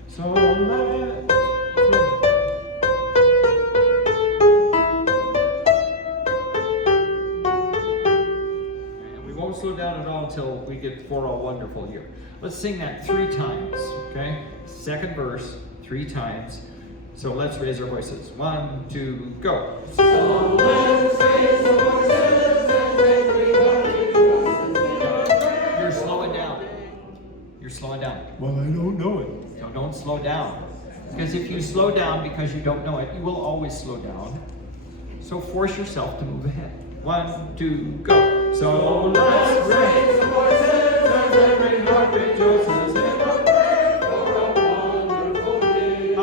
So let's and we won't slow down at all until we get For All Wonderful here. Let's sing that 3 times, okay? Second verse, 3 times. So let's raise our voices. 1, 2, go. So let's raise our voices and You're slowing down. You're slowing down. Well, I don't know it. So don't slow down. Because if you slow down because you don't know it, you will always slow down. So force yourself to move ahead. 1, 2, go. So let's raise our voices as every heart rejoices in the praise for a wonderful day.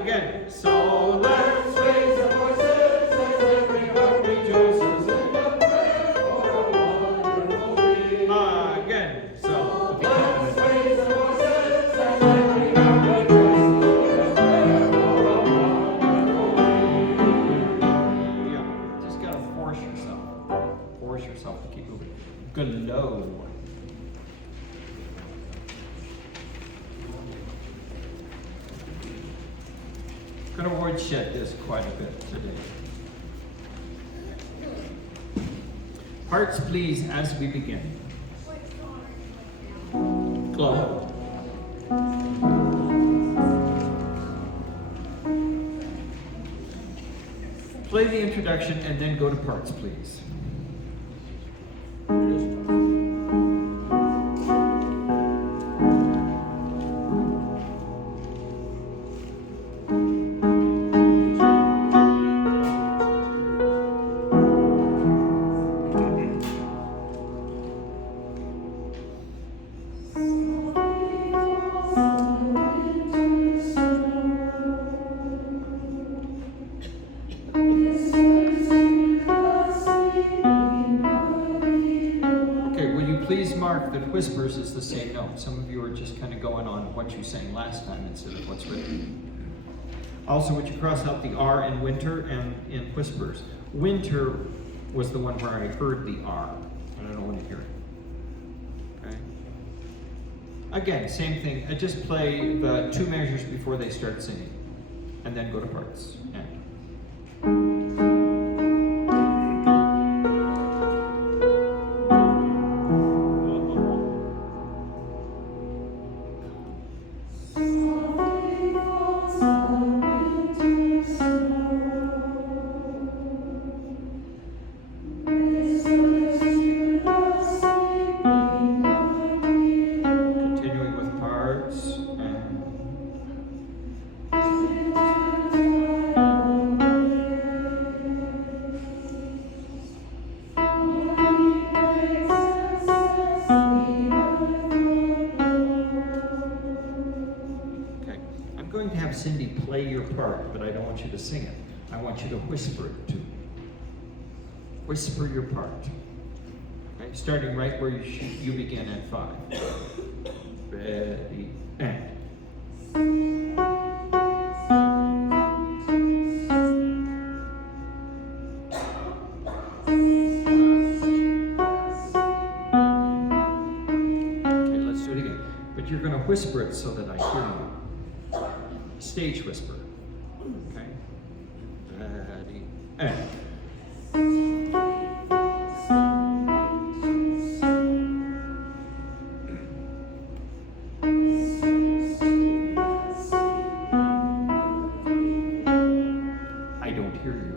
Again. So let's raise our voices as every heart rejoices in the praise for a wonderful day. Again. So let's raise our voices as every heart rejoices in the praise for a wonderful day. Yeah, just gotta force yourself. Force yourself to keep moving. Glow. Gonna word shed this quite a bit today. Hearts, please, as we begin. Glow. Play the introduction and then go to parts, please. Whispers is the same note. Some of you are just kind of going on what you sang last time instead of what's written. Also, would you cross out the R in winter and in whispers? Winter was the one where I heard the R, and I don't want to hear it. Okay? Again, same thing. I just play the 2 measures before they start singing, and then go to parts. And Cindy play your part, but I don't want you to sing it. I want you to whisper it too. Whisper your part. Okay? Starting right where you begin at 5. Ready, and. Okay, let's do it again. But you're going to whisper it so that I hear you. Stage whisper. Okay? Ready, and. I don't hear you.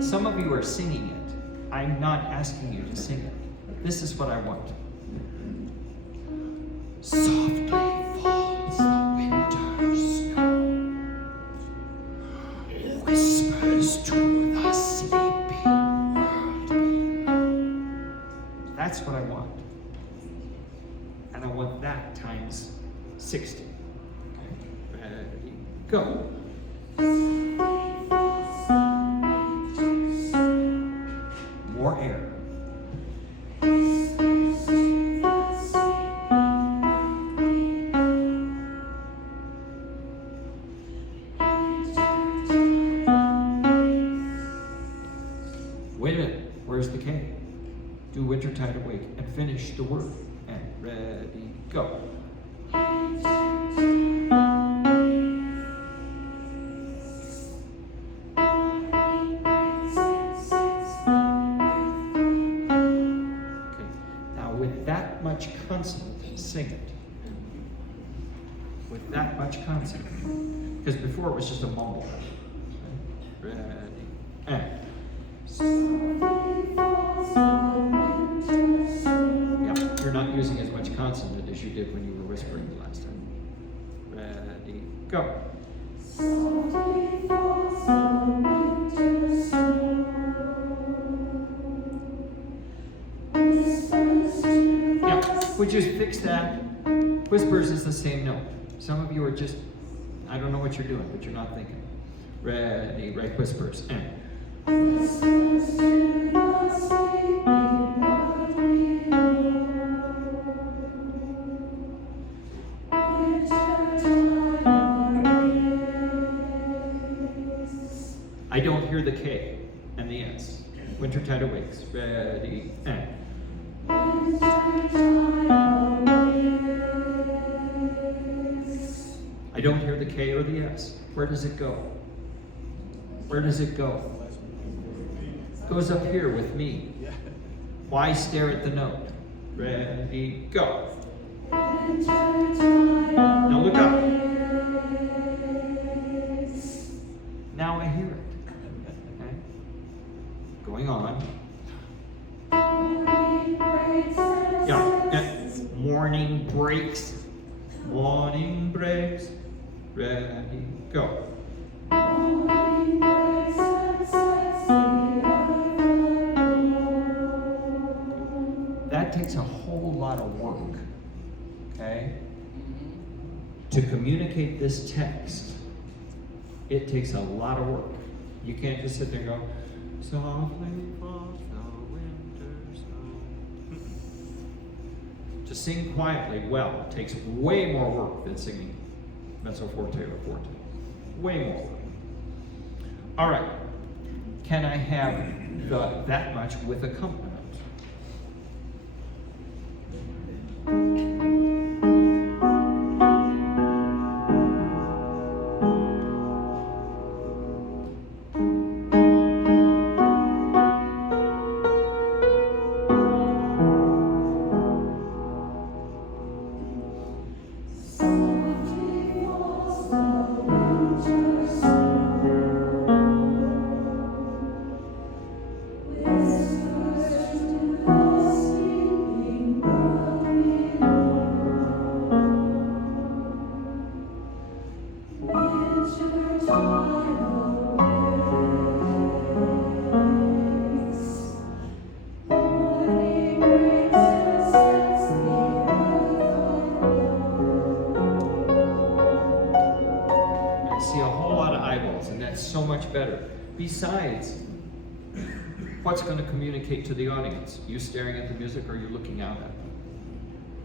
Some of you are singing it. I'm not asking you to sing it. This is what I want. Softly falls the winter snow, whispers to the sleeping world below. That's what I want. And I want that times 60. Okay, ready, go. More air. Do Wintertide Awake and finish the word. And ready, go. Okay, now with that much consonant, sing it. With that much consonant. Because before it was just a mumble. Ready, and. Yeah, you're not using as much consonant as you did when you were whispering the last time. Ready, go. Yeah, we just fix that. Whispers is the same note. Some of you are just, I don't know what you're doing, but you're not thinking. Ready, right whispers, and. I don't hear the K and the S. Wintertide Awakes. Ready, and. I don't hear the K or the S. Where does it go? Where does it go? It goes up here with me. Why stare at the note? Ready, go. Now look up. Now I hear it. Okay? Going on. Yeah. Morning breaks. Morning breaks. Ready, go. That takes a whole lot of work, okay? To communicate this text, it takes a lot of work. You can't just sit there and go, softly falls the winter snow. To sing quietly well takes way more work than singing mezzo forte or forte. Way more work. All right. Can I have that much with accompaniment? So much better. Besides, what's going to communicate to the audience? You staring at the music or you looking out at them?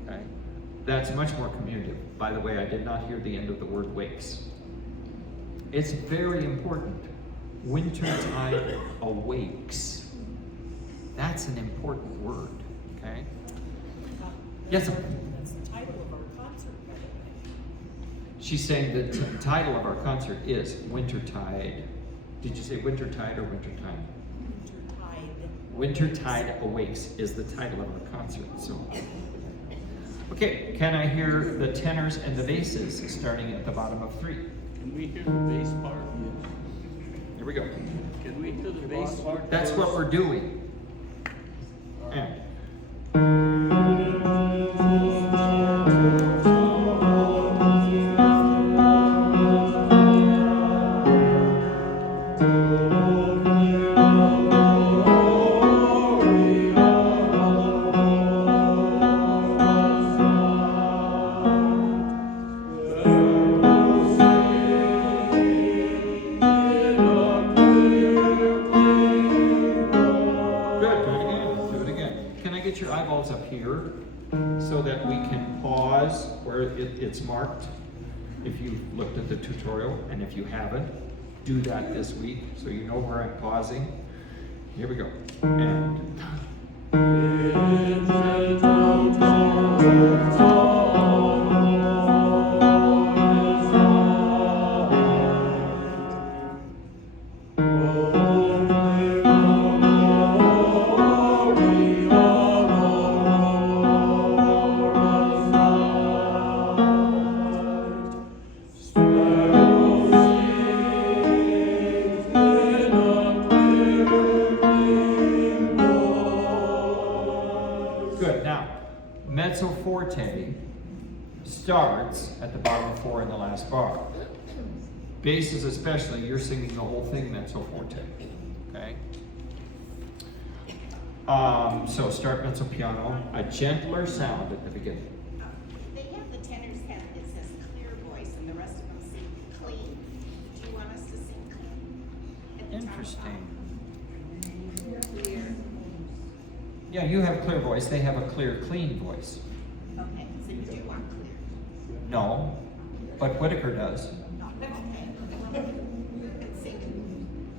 Okay? That's much more communicative. By the way, I did not hear the end of the word wakes. It's very important. Wintertide awakes. That's an important word. Okay? Yes, sir? That's the title of our concert, by the way. She's saying that the title of our concert is Wintertide. Did you say Wintertide or Wintertime? Wintertide. Wintertide Awakes is the title of our concert. So, okay, can I hear the tenors and the basses starting at the bottom of 3? Can we hear the bass part? Here we go. Can we hear the bass part? That's what we're doing. And. Your eyeballs up here so that we can pause where it's marked if you looked at the tutorial, and if you haven't, do that this week so you know where I'm pausing. Here we go. And Good. Now, mezzo forte starts at the bottom of 4 in the last bar. Basses especially, you're singing the whole thing mezzo forte. Okay? So start mezzo piano, a gentler sound at the beginning. They have the tenors have, it says clear voice, and the rest of them sing clean. Do you want us to sing clean? At the top? Interesting. Clear. Yeah, you have clear voice, they have a clear, clean voice. Okay, so you do want clear. No, but Whitaker does. No, that's okay. Let's sing.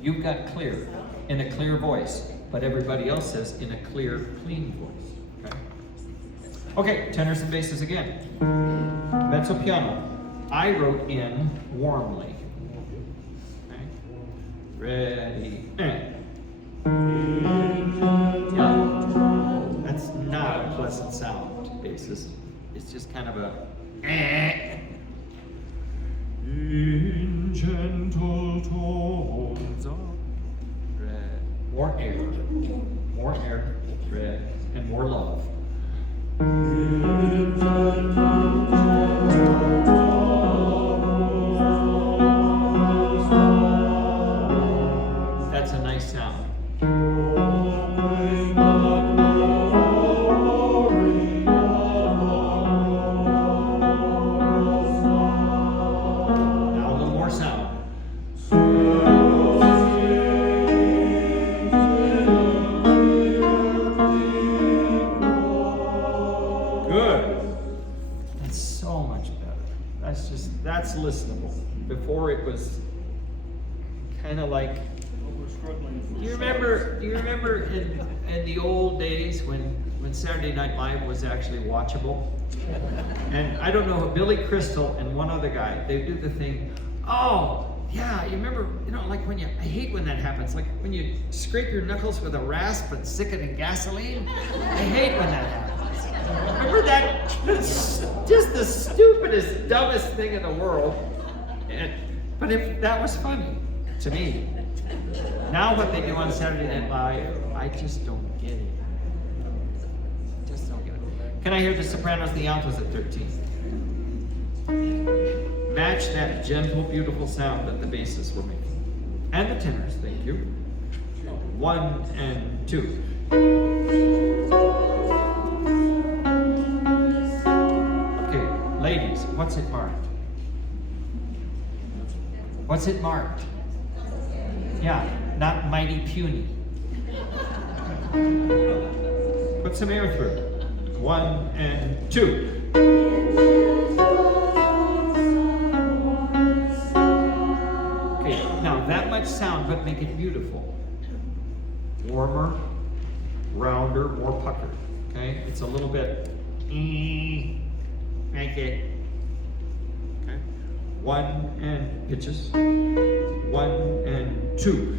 You've got clear, in a clear voice, but everybody else says in a clear, clean voice. Okay? Okay, tenors and basses again. Mezzo piano. I wrote in warmly. Okay? Ready, and. Yeah, that's not a pleasant sound, basses. It's just kind of a. In gentle tones of red. More air, red, and more love. That's a nice sound. Now a little more sound. Good. That's so much better. That's listenable. Before it was kind of like. Do you remember in the old days when Saturday Night Live was actually watchable? And I don't know, Billy Crystal and one other guy, they do the thing, oh, yeah, you remember, like when I hate when that happens, like when you scrape your knuckles with a rasp and stick it in gasoline. I hate when that happens. Remember that? Just the stupidest, dumbest thing in the world. But if that was funny to me. Now what they do on Saturday Night Live, I just don't get it. Just don't get it. Can I hear the sopranos, the altos at 13? Match that gentle, beautiful sound that the basses were making. And the tenors, thank you. 1 and 2. Okay, ladies, what's it marked? What's it marked? Yeah, not mighty puny. Put some air through. 1 and 2. Okay, now that much sound, but make it beautiful. Warmer, rounder, more puckered. Okay, it's a little bit. Make it. Okay, 1 and pitches. 1 and 2.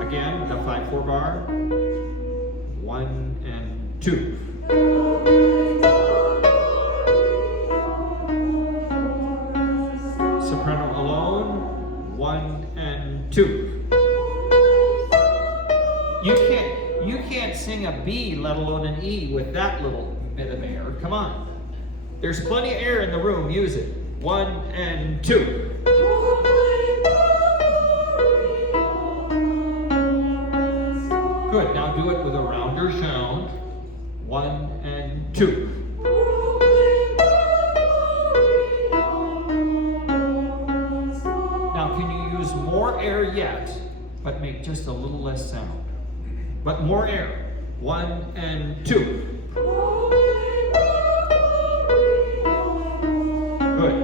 Again, the 5/4 bar. 1 and 2. Soprano alone. 1 and 2. You can't sing a B, let alone an E, with that little bit of air. Come on. There's plenty of air in the room. Use it. 1 and 2. Good. Now do it with a rounder sound. 1 and 2. Now can you use more air yet, but make just a little less sound? But more air. 1 and 2. Good.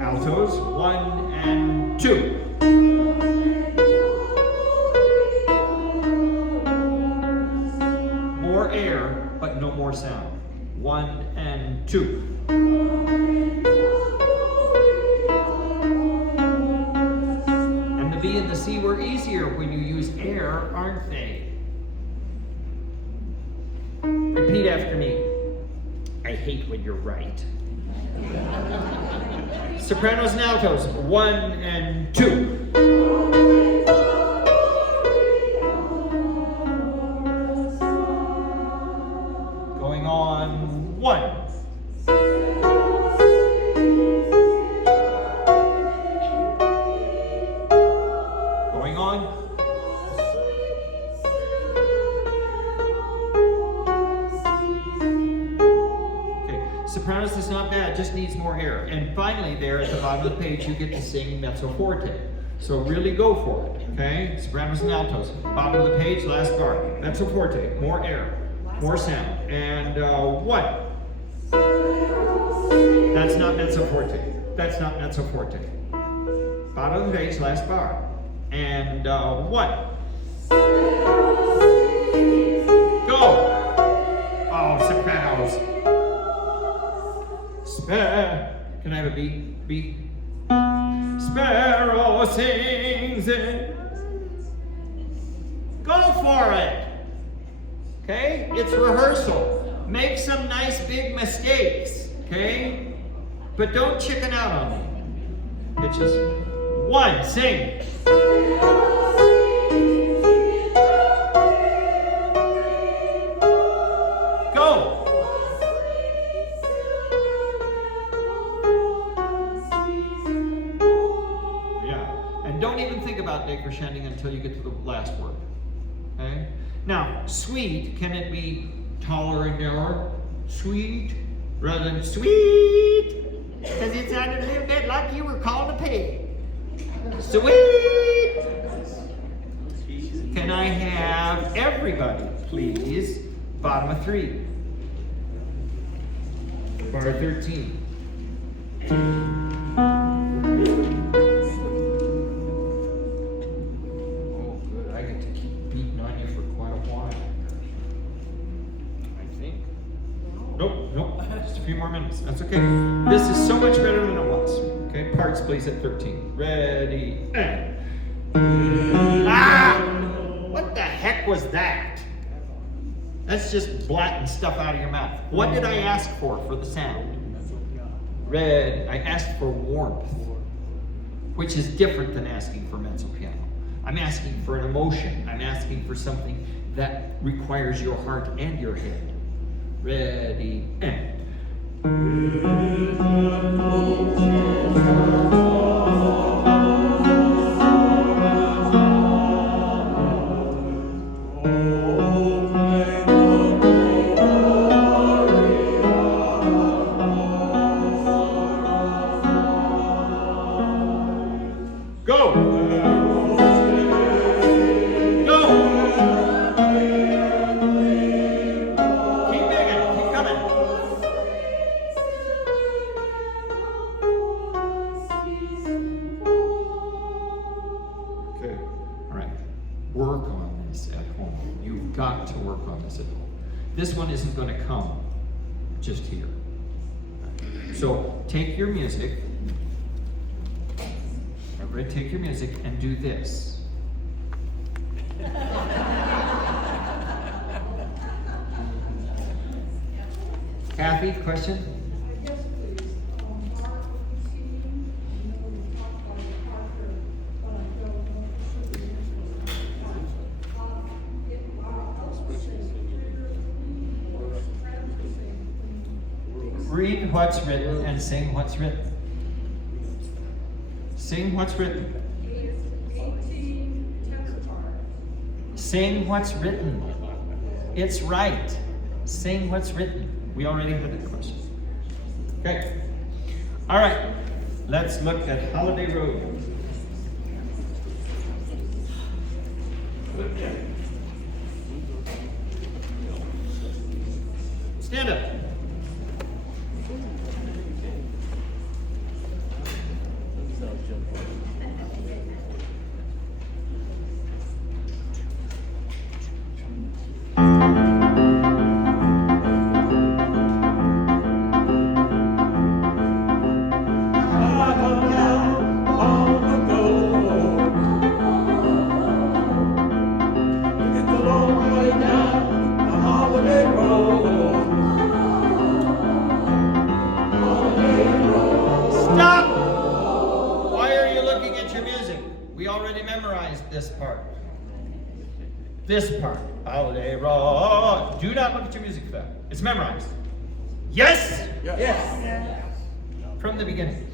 Altos, 1 and 2. More air, but no more sound. 1 and 2. And the B and the C were easier when you use air, aren't they? Repeat after me. I hate when you're right. Sopranos and altos, 1 and 2. Going on, 1. Going on. Sopranos is not bad, just needs more air. And finally there at the bottom of the page you get to sing mezzo forte. So really go for it, okay? Sopranos and altos. Bottom of the page, last bar. Mezzo forte, more air, more sound. And 1. That's not mezzo forte. That's not mezzo forte. Bottom of the page, last bar. And 1. Go! Oh, sopranos. Can I have a beat? Beat. Sparrow sings it. Go for it. Okay? It's rehearsal. Make some nice big mistakes. Okay? But don't chicken out on me. Pitches. 1, sing. Go. Don't even think about decrescending until you get to the last word. Okay? Now, sweet, can it be taller and narrower? Sweet, rather than sweet, because it sounded a little bit like you were called a pig. Sweet! Can I have everybody, please? Bottom of 3. Bar 13. Nope, just a few more minutes. That's okay. This is so much better than it was. Okay, parts please at 13. Ready, and. Ah! What the heck was that? That's just blatting stuff out of your mouth. What did I ask for the sound? Red, I asked for warmth, which is different than asking for mezzo piano. I'm asking for an emotion. I'm asking for something that requires your heart and your head. Ready, and. Go! Work on this at home. You've got to work on this at home. This one isn't going to come just here. So take your music, everybody take your music and do this. Kathy, question? Yes, please. Mark receiving, we talked about Parker, but I don't know if it's Read what's written and sing what's written. Sing what's written. Sing what's written. It's right. Sing what's written. We already had that question. Okay. All right. Let's look at Holiday Road. Stand up. Stop! Why are you looking at your music? We already memorized this part. This part. Holiday roll. Do not look at your music for that. It's memorized. Yes? Yes. From the beginning.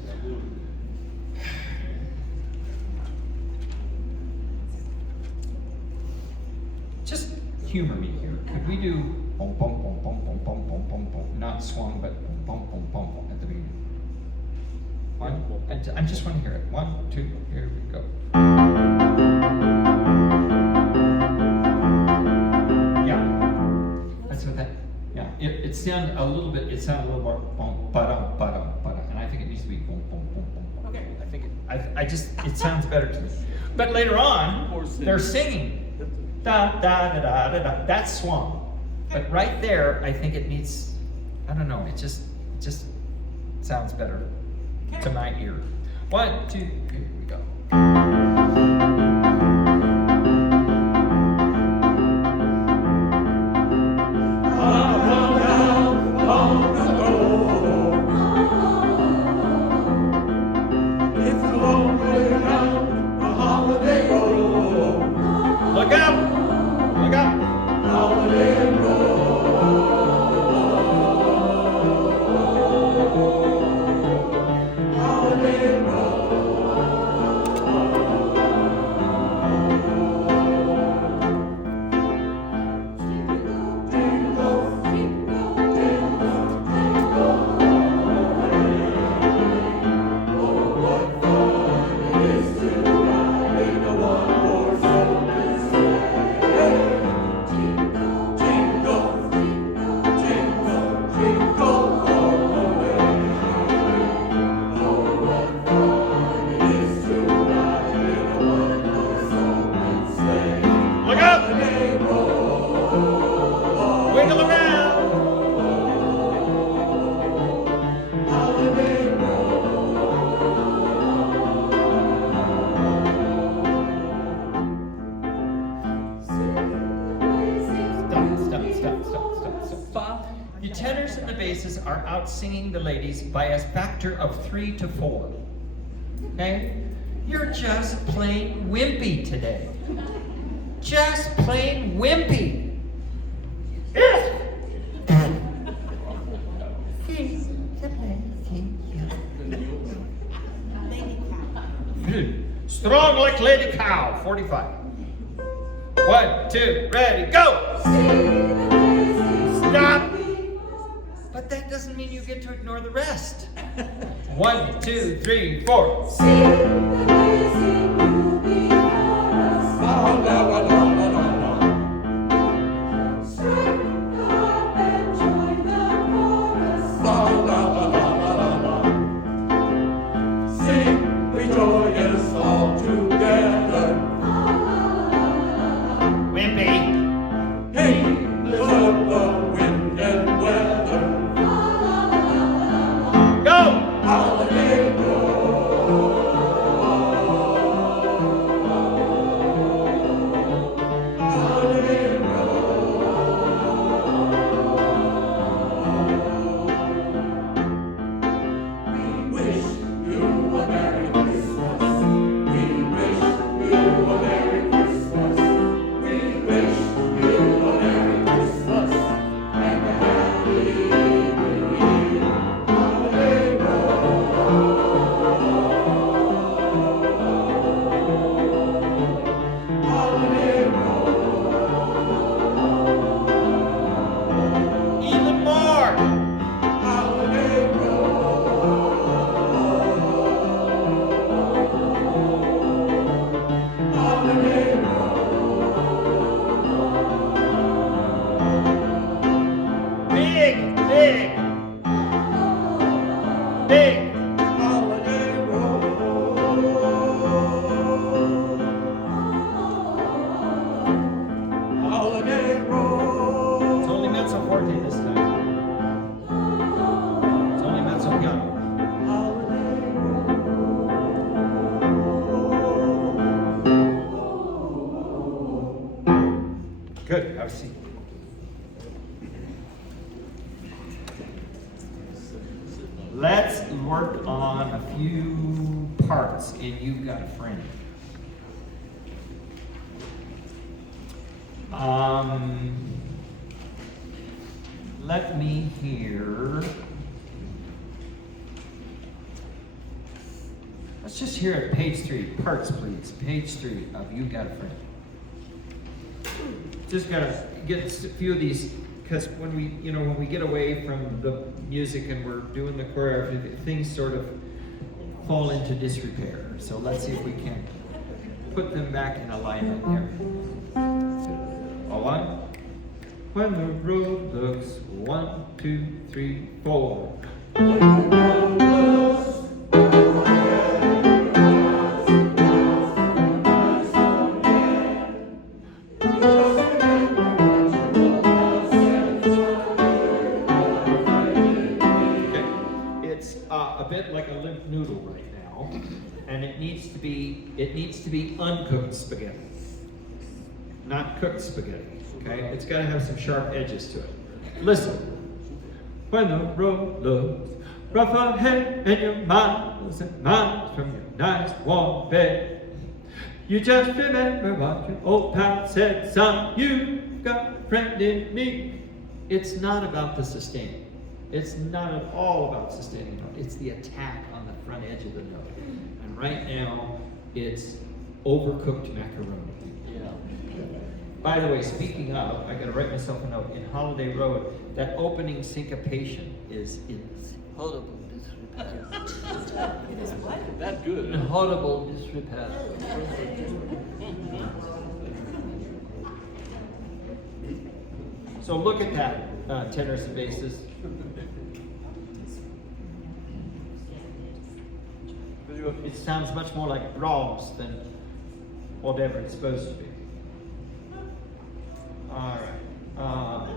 Just humor me here. Could we do bum bum bum bum bum bum bum bum bum, not swung, but bum bum bum bum at the beginning? One. I just want to hear it. 1, 2. Here we go. Yeah. That's what that. Yeah. It sounded a little bit. It sounded a little more bum ba-dum ba-dum ba-dum, and I think it needs to be bum bum bum bum bum. Okay. I think I just it sounds better to me. But later on, they're singing. Da da da da da da. That's swung. But right there, I think it needs. I don't know. It just sounds better to my ear. 1, 2, here we go. Look up! Look up! Look up! Wiggle around! Stop. The tenors and the basses are out singing the ladies by a factor of 3 to 4. Okay? You're just plain wimpy today. Just plain wimpy. Strong like Lady Cow, 45. 1, 2, ready, go! Stop! But that doesn't mean you get to ignore the rest. 1, 2, 3, 4. have a seat. Let's work on a few parts in You've Got a Friend. Let me hear. Let's just hear it, page 3. Parts, please. Page 3 of You've Got a Friend. Just gotta get a few of these, because when we get away from the music and we're doing the choreography, things sort of fall into disrepair. So let's see if we can put them back in alignment here. All on. When the road looks 1, 2, 3, 4. A bit like a limp noodle right now, and it needs to be uncooked spaghetti, not cooked spaghetti. Okay, it's got to have some sharp edges to it. Listen. When the road looks rough ahead and you're miles and miles from your nice warm bed, you just remember what your old pal said, son, you've got a friend in me. It's not about the sustain. It's not at all about sustaining note. It's the attack on the front edge of the note. And right now, it's overcooked macaroni. Yeah. By the way, speaking of, I gotta write myself a note. In Holiday Road, that opening syncopation is Horrible disrepair. That good. In horrible disrepair. So look at that, tenors and basses. It sounds much more like Brahms than whatever it's supposed to be. All right.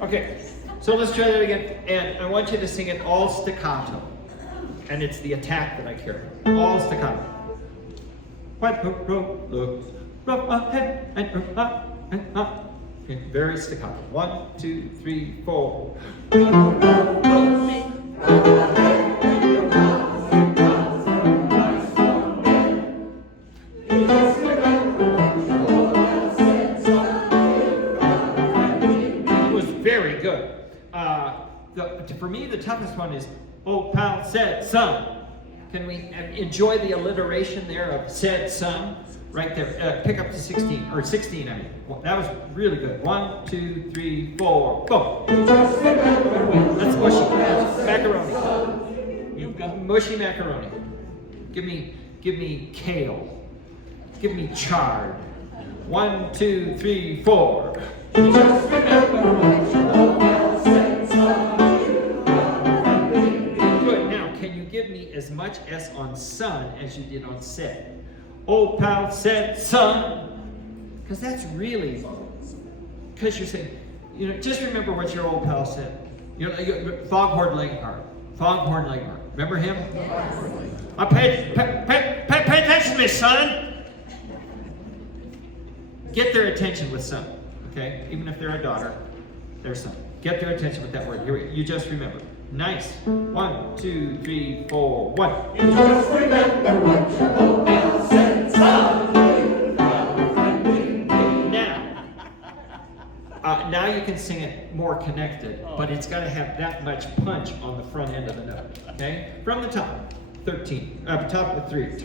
Okay, so let's try that again. And I want you to sing it all staccato. And it's the attack that I care about. All staccato. When the road looks rough ahead and up and up. Okay, very staccato. 1, 2, 3, 4. Very good. For me, the toughest one is, old pal said son. Can we enjoy the alliteration there of said son? Right there. Pick up to 16, or 16, I mean. Well, that was really good. 1, 2, 3, 4, go. That's mushy. Macaroni. You've got mushy macaroni. Give me kale. Give me chard. 1, 2, 3, 4. Good. Now, can you give me as much S on son as you did on said? Old pal said son. Because that's really, because you're saying, just remember what your old pal said. Foghorn Leghorn. Foghorn Leghorn. Remember him? Pay attention to me, son. Get their attention with son. Okay? Even if they're a daughter, their son. Get their attention with that word. Here, you just remember. Nice. 1, 2, 3, 4, 1. You just remember what your old pal said, son. Now you can sing it more connected, but it's got to have that much punch on the front end of the note. Okay? From the top, 13. Top of 3,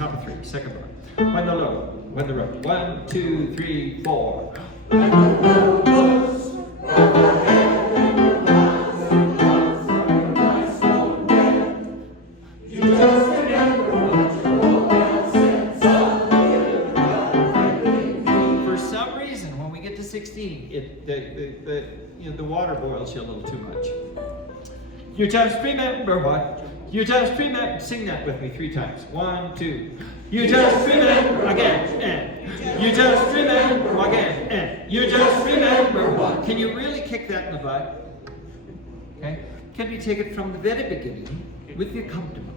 second bar. When the low, when the road. 1, 2, 3, 4. When the road looks rough ahead and your miles and miles from your nice warm bed, you just remember what your old pal said, son. For some reason, when we get to 16, the water boils you a little too much. You just remember what? You just remember. Sing that with me 3 times. 1, 2. You just remember again, and you just remember again, and you just remember what? Can you really kick that in the butt? Okay? Can we take it from the very beginning with the accompaniment?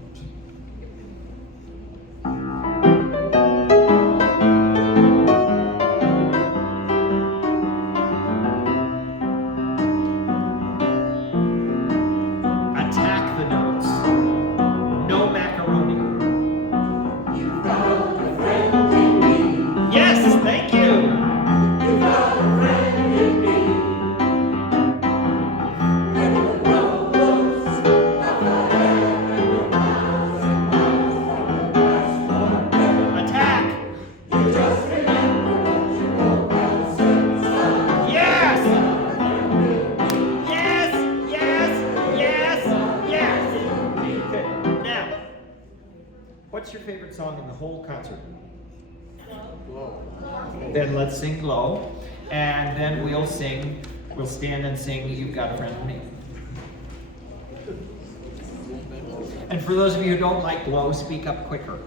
What's your favorite song in the whole concert? Then let's sing Glow. And then we'll stand and sing You've Got a Friend in Me. And for those of you who don't like Glow, speak up quicker.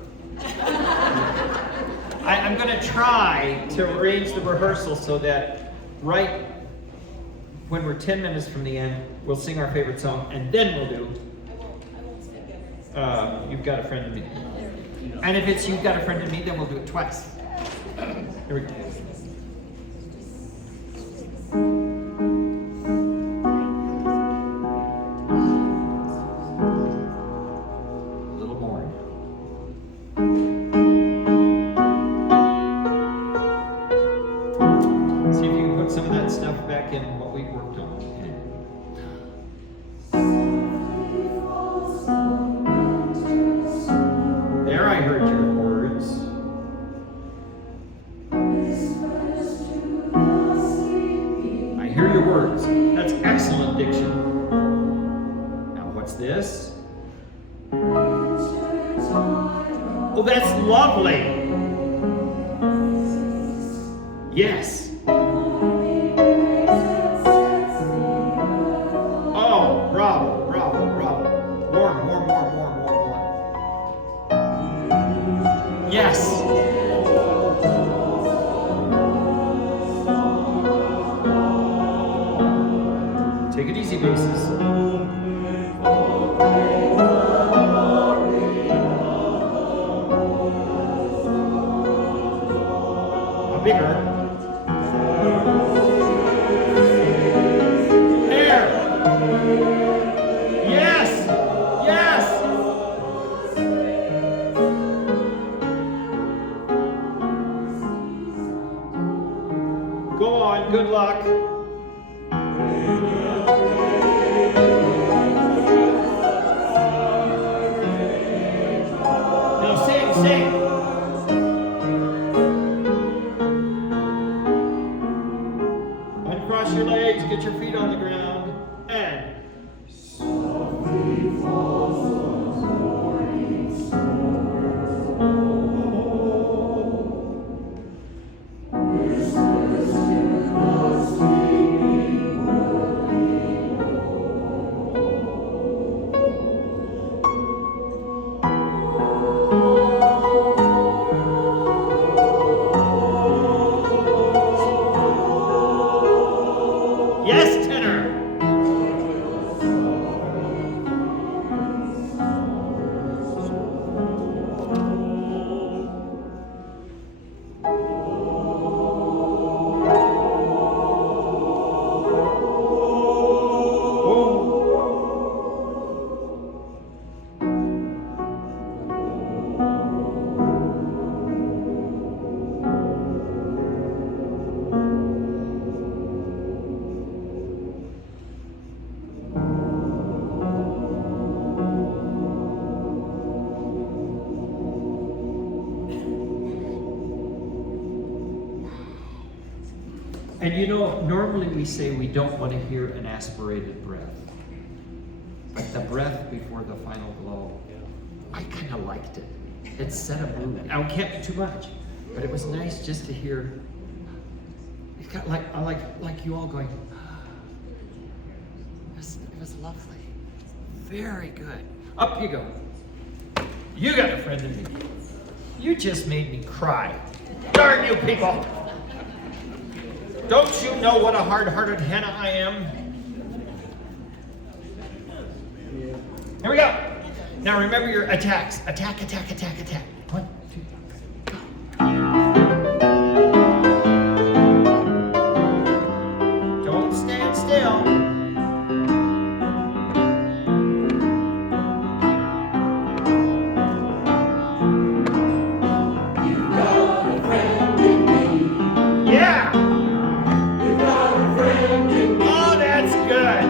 I'm going to try to arrange the rehearsal so that right when we're 10 minutes from the end, we'll sing our favorite song, and then we'll do You've Got a Friend in Me. And if it's You've Got a Friend in Me, then we'll do it twice. Here we go. A little more. See if you can put some of that stuff back in what we worked on. There, I heard your words. I hear your words. That's excellent diction. Now, what's this? Oh, that's lovely. Yes. Oh, bravo, bravo, bravo. More. Yes. Take it easy, basses. Bigger. Air. Yes. Yes. Go on. Good luck. Now sing. Uncross your legs, get your feet on the ground, and yes, tenor. And you know, normally we say we don't want to hear an aspirated breath. But the breath before the final blow, I kind of liked it. It set a mood. Now, it can't be too much, but it was nice just to hear. It got I like you all going. It was lovely. Very good. Up you go. You got a friend in me. You just made me cry. Darn you people! Don't you know what a hard-hearted henna I am? Here we go. Now remember your attacks. Attack. 1, 2, 3, go. Don't stand still. Yeah! Oh, that's good.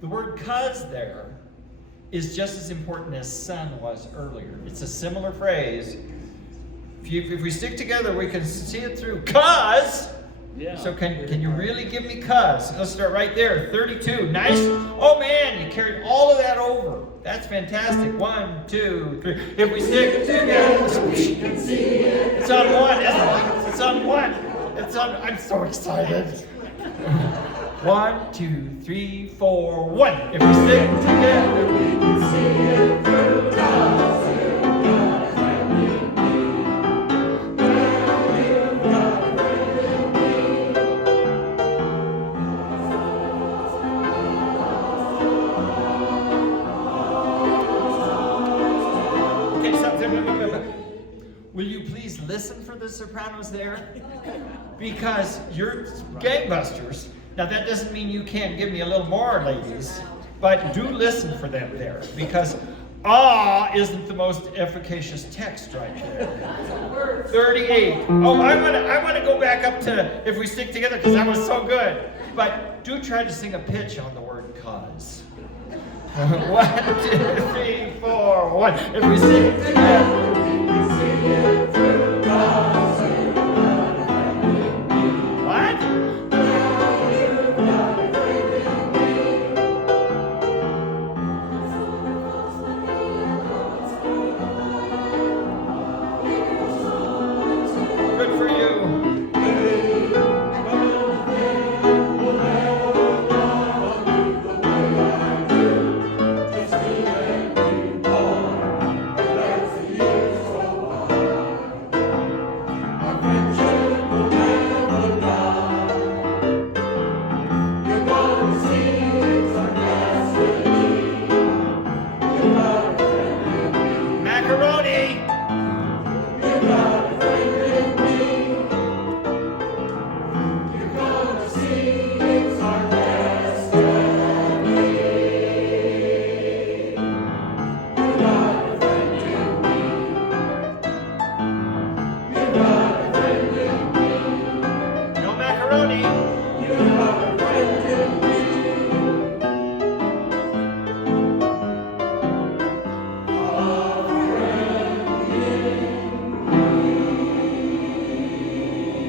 The word "cuz" there is just as important as "son" was earlier. It's a similar phrase. If we stick together, we can see it through. "Cuz." Yeah. So can you really give me "cuz"? Let's start right there. 32. Nice. Oh man, you carried all of that over. That's fantastic. 1, 2, 3. If we stick together, we can see it. It's on one, isn't it? It's on one. It's on. I'm so excited. 1, 2, 3, 4, 1. If we stick together, we can see it through. Will you please listen for the sopranos there? Because you're gangbusters. Now that doesn't mean you can't give me a little more, ladies, but do listen for them there, because isn't the most efficacious text right there. 38. Oh, I want to go back up to "if we stick together" because that was so good. But do try to sing a pitch on the word "cuz." 1, 2, 3, 4, 1. If we stick together, we can see it through. What? Good for you. Macaroni. No macaroni.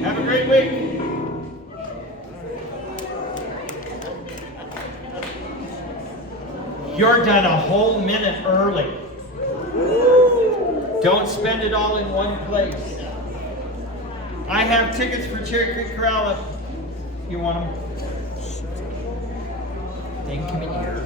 Have a great week. You're done a whole minute early. Don't spend it all in one place. I have tickets for Cherry Creek Corral. You want them? Then come in here.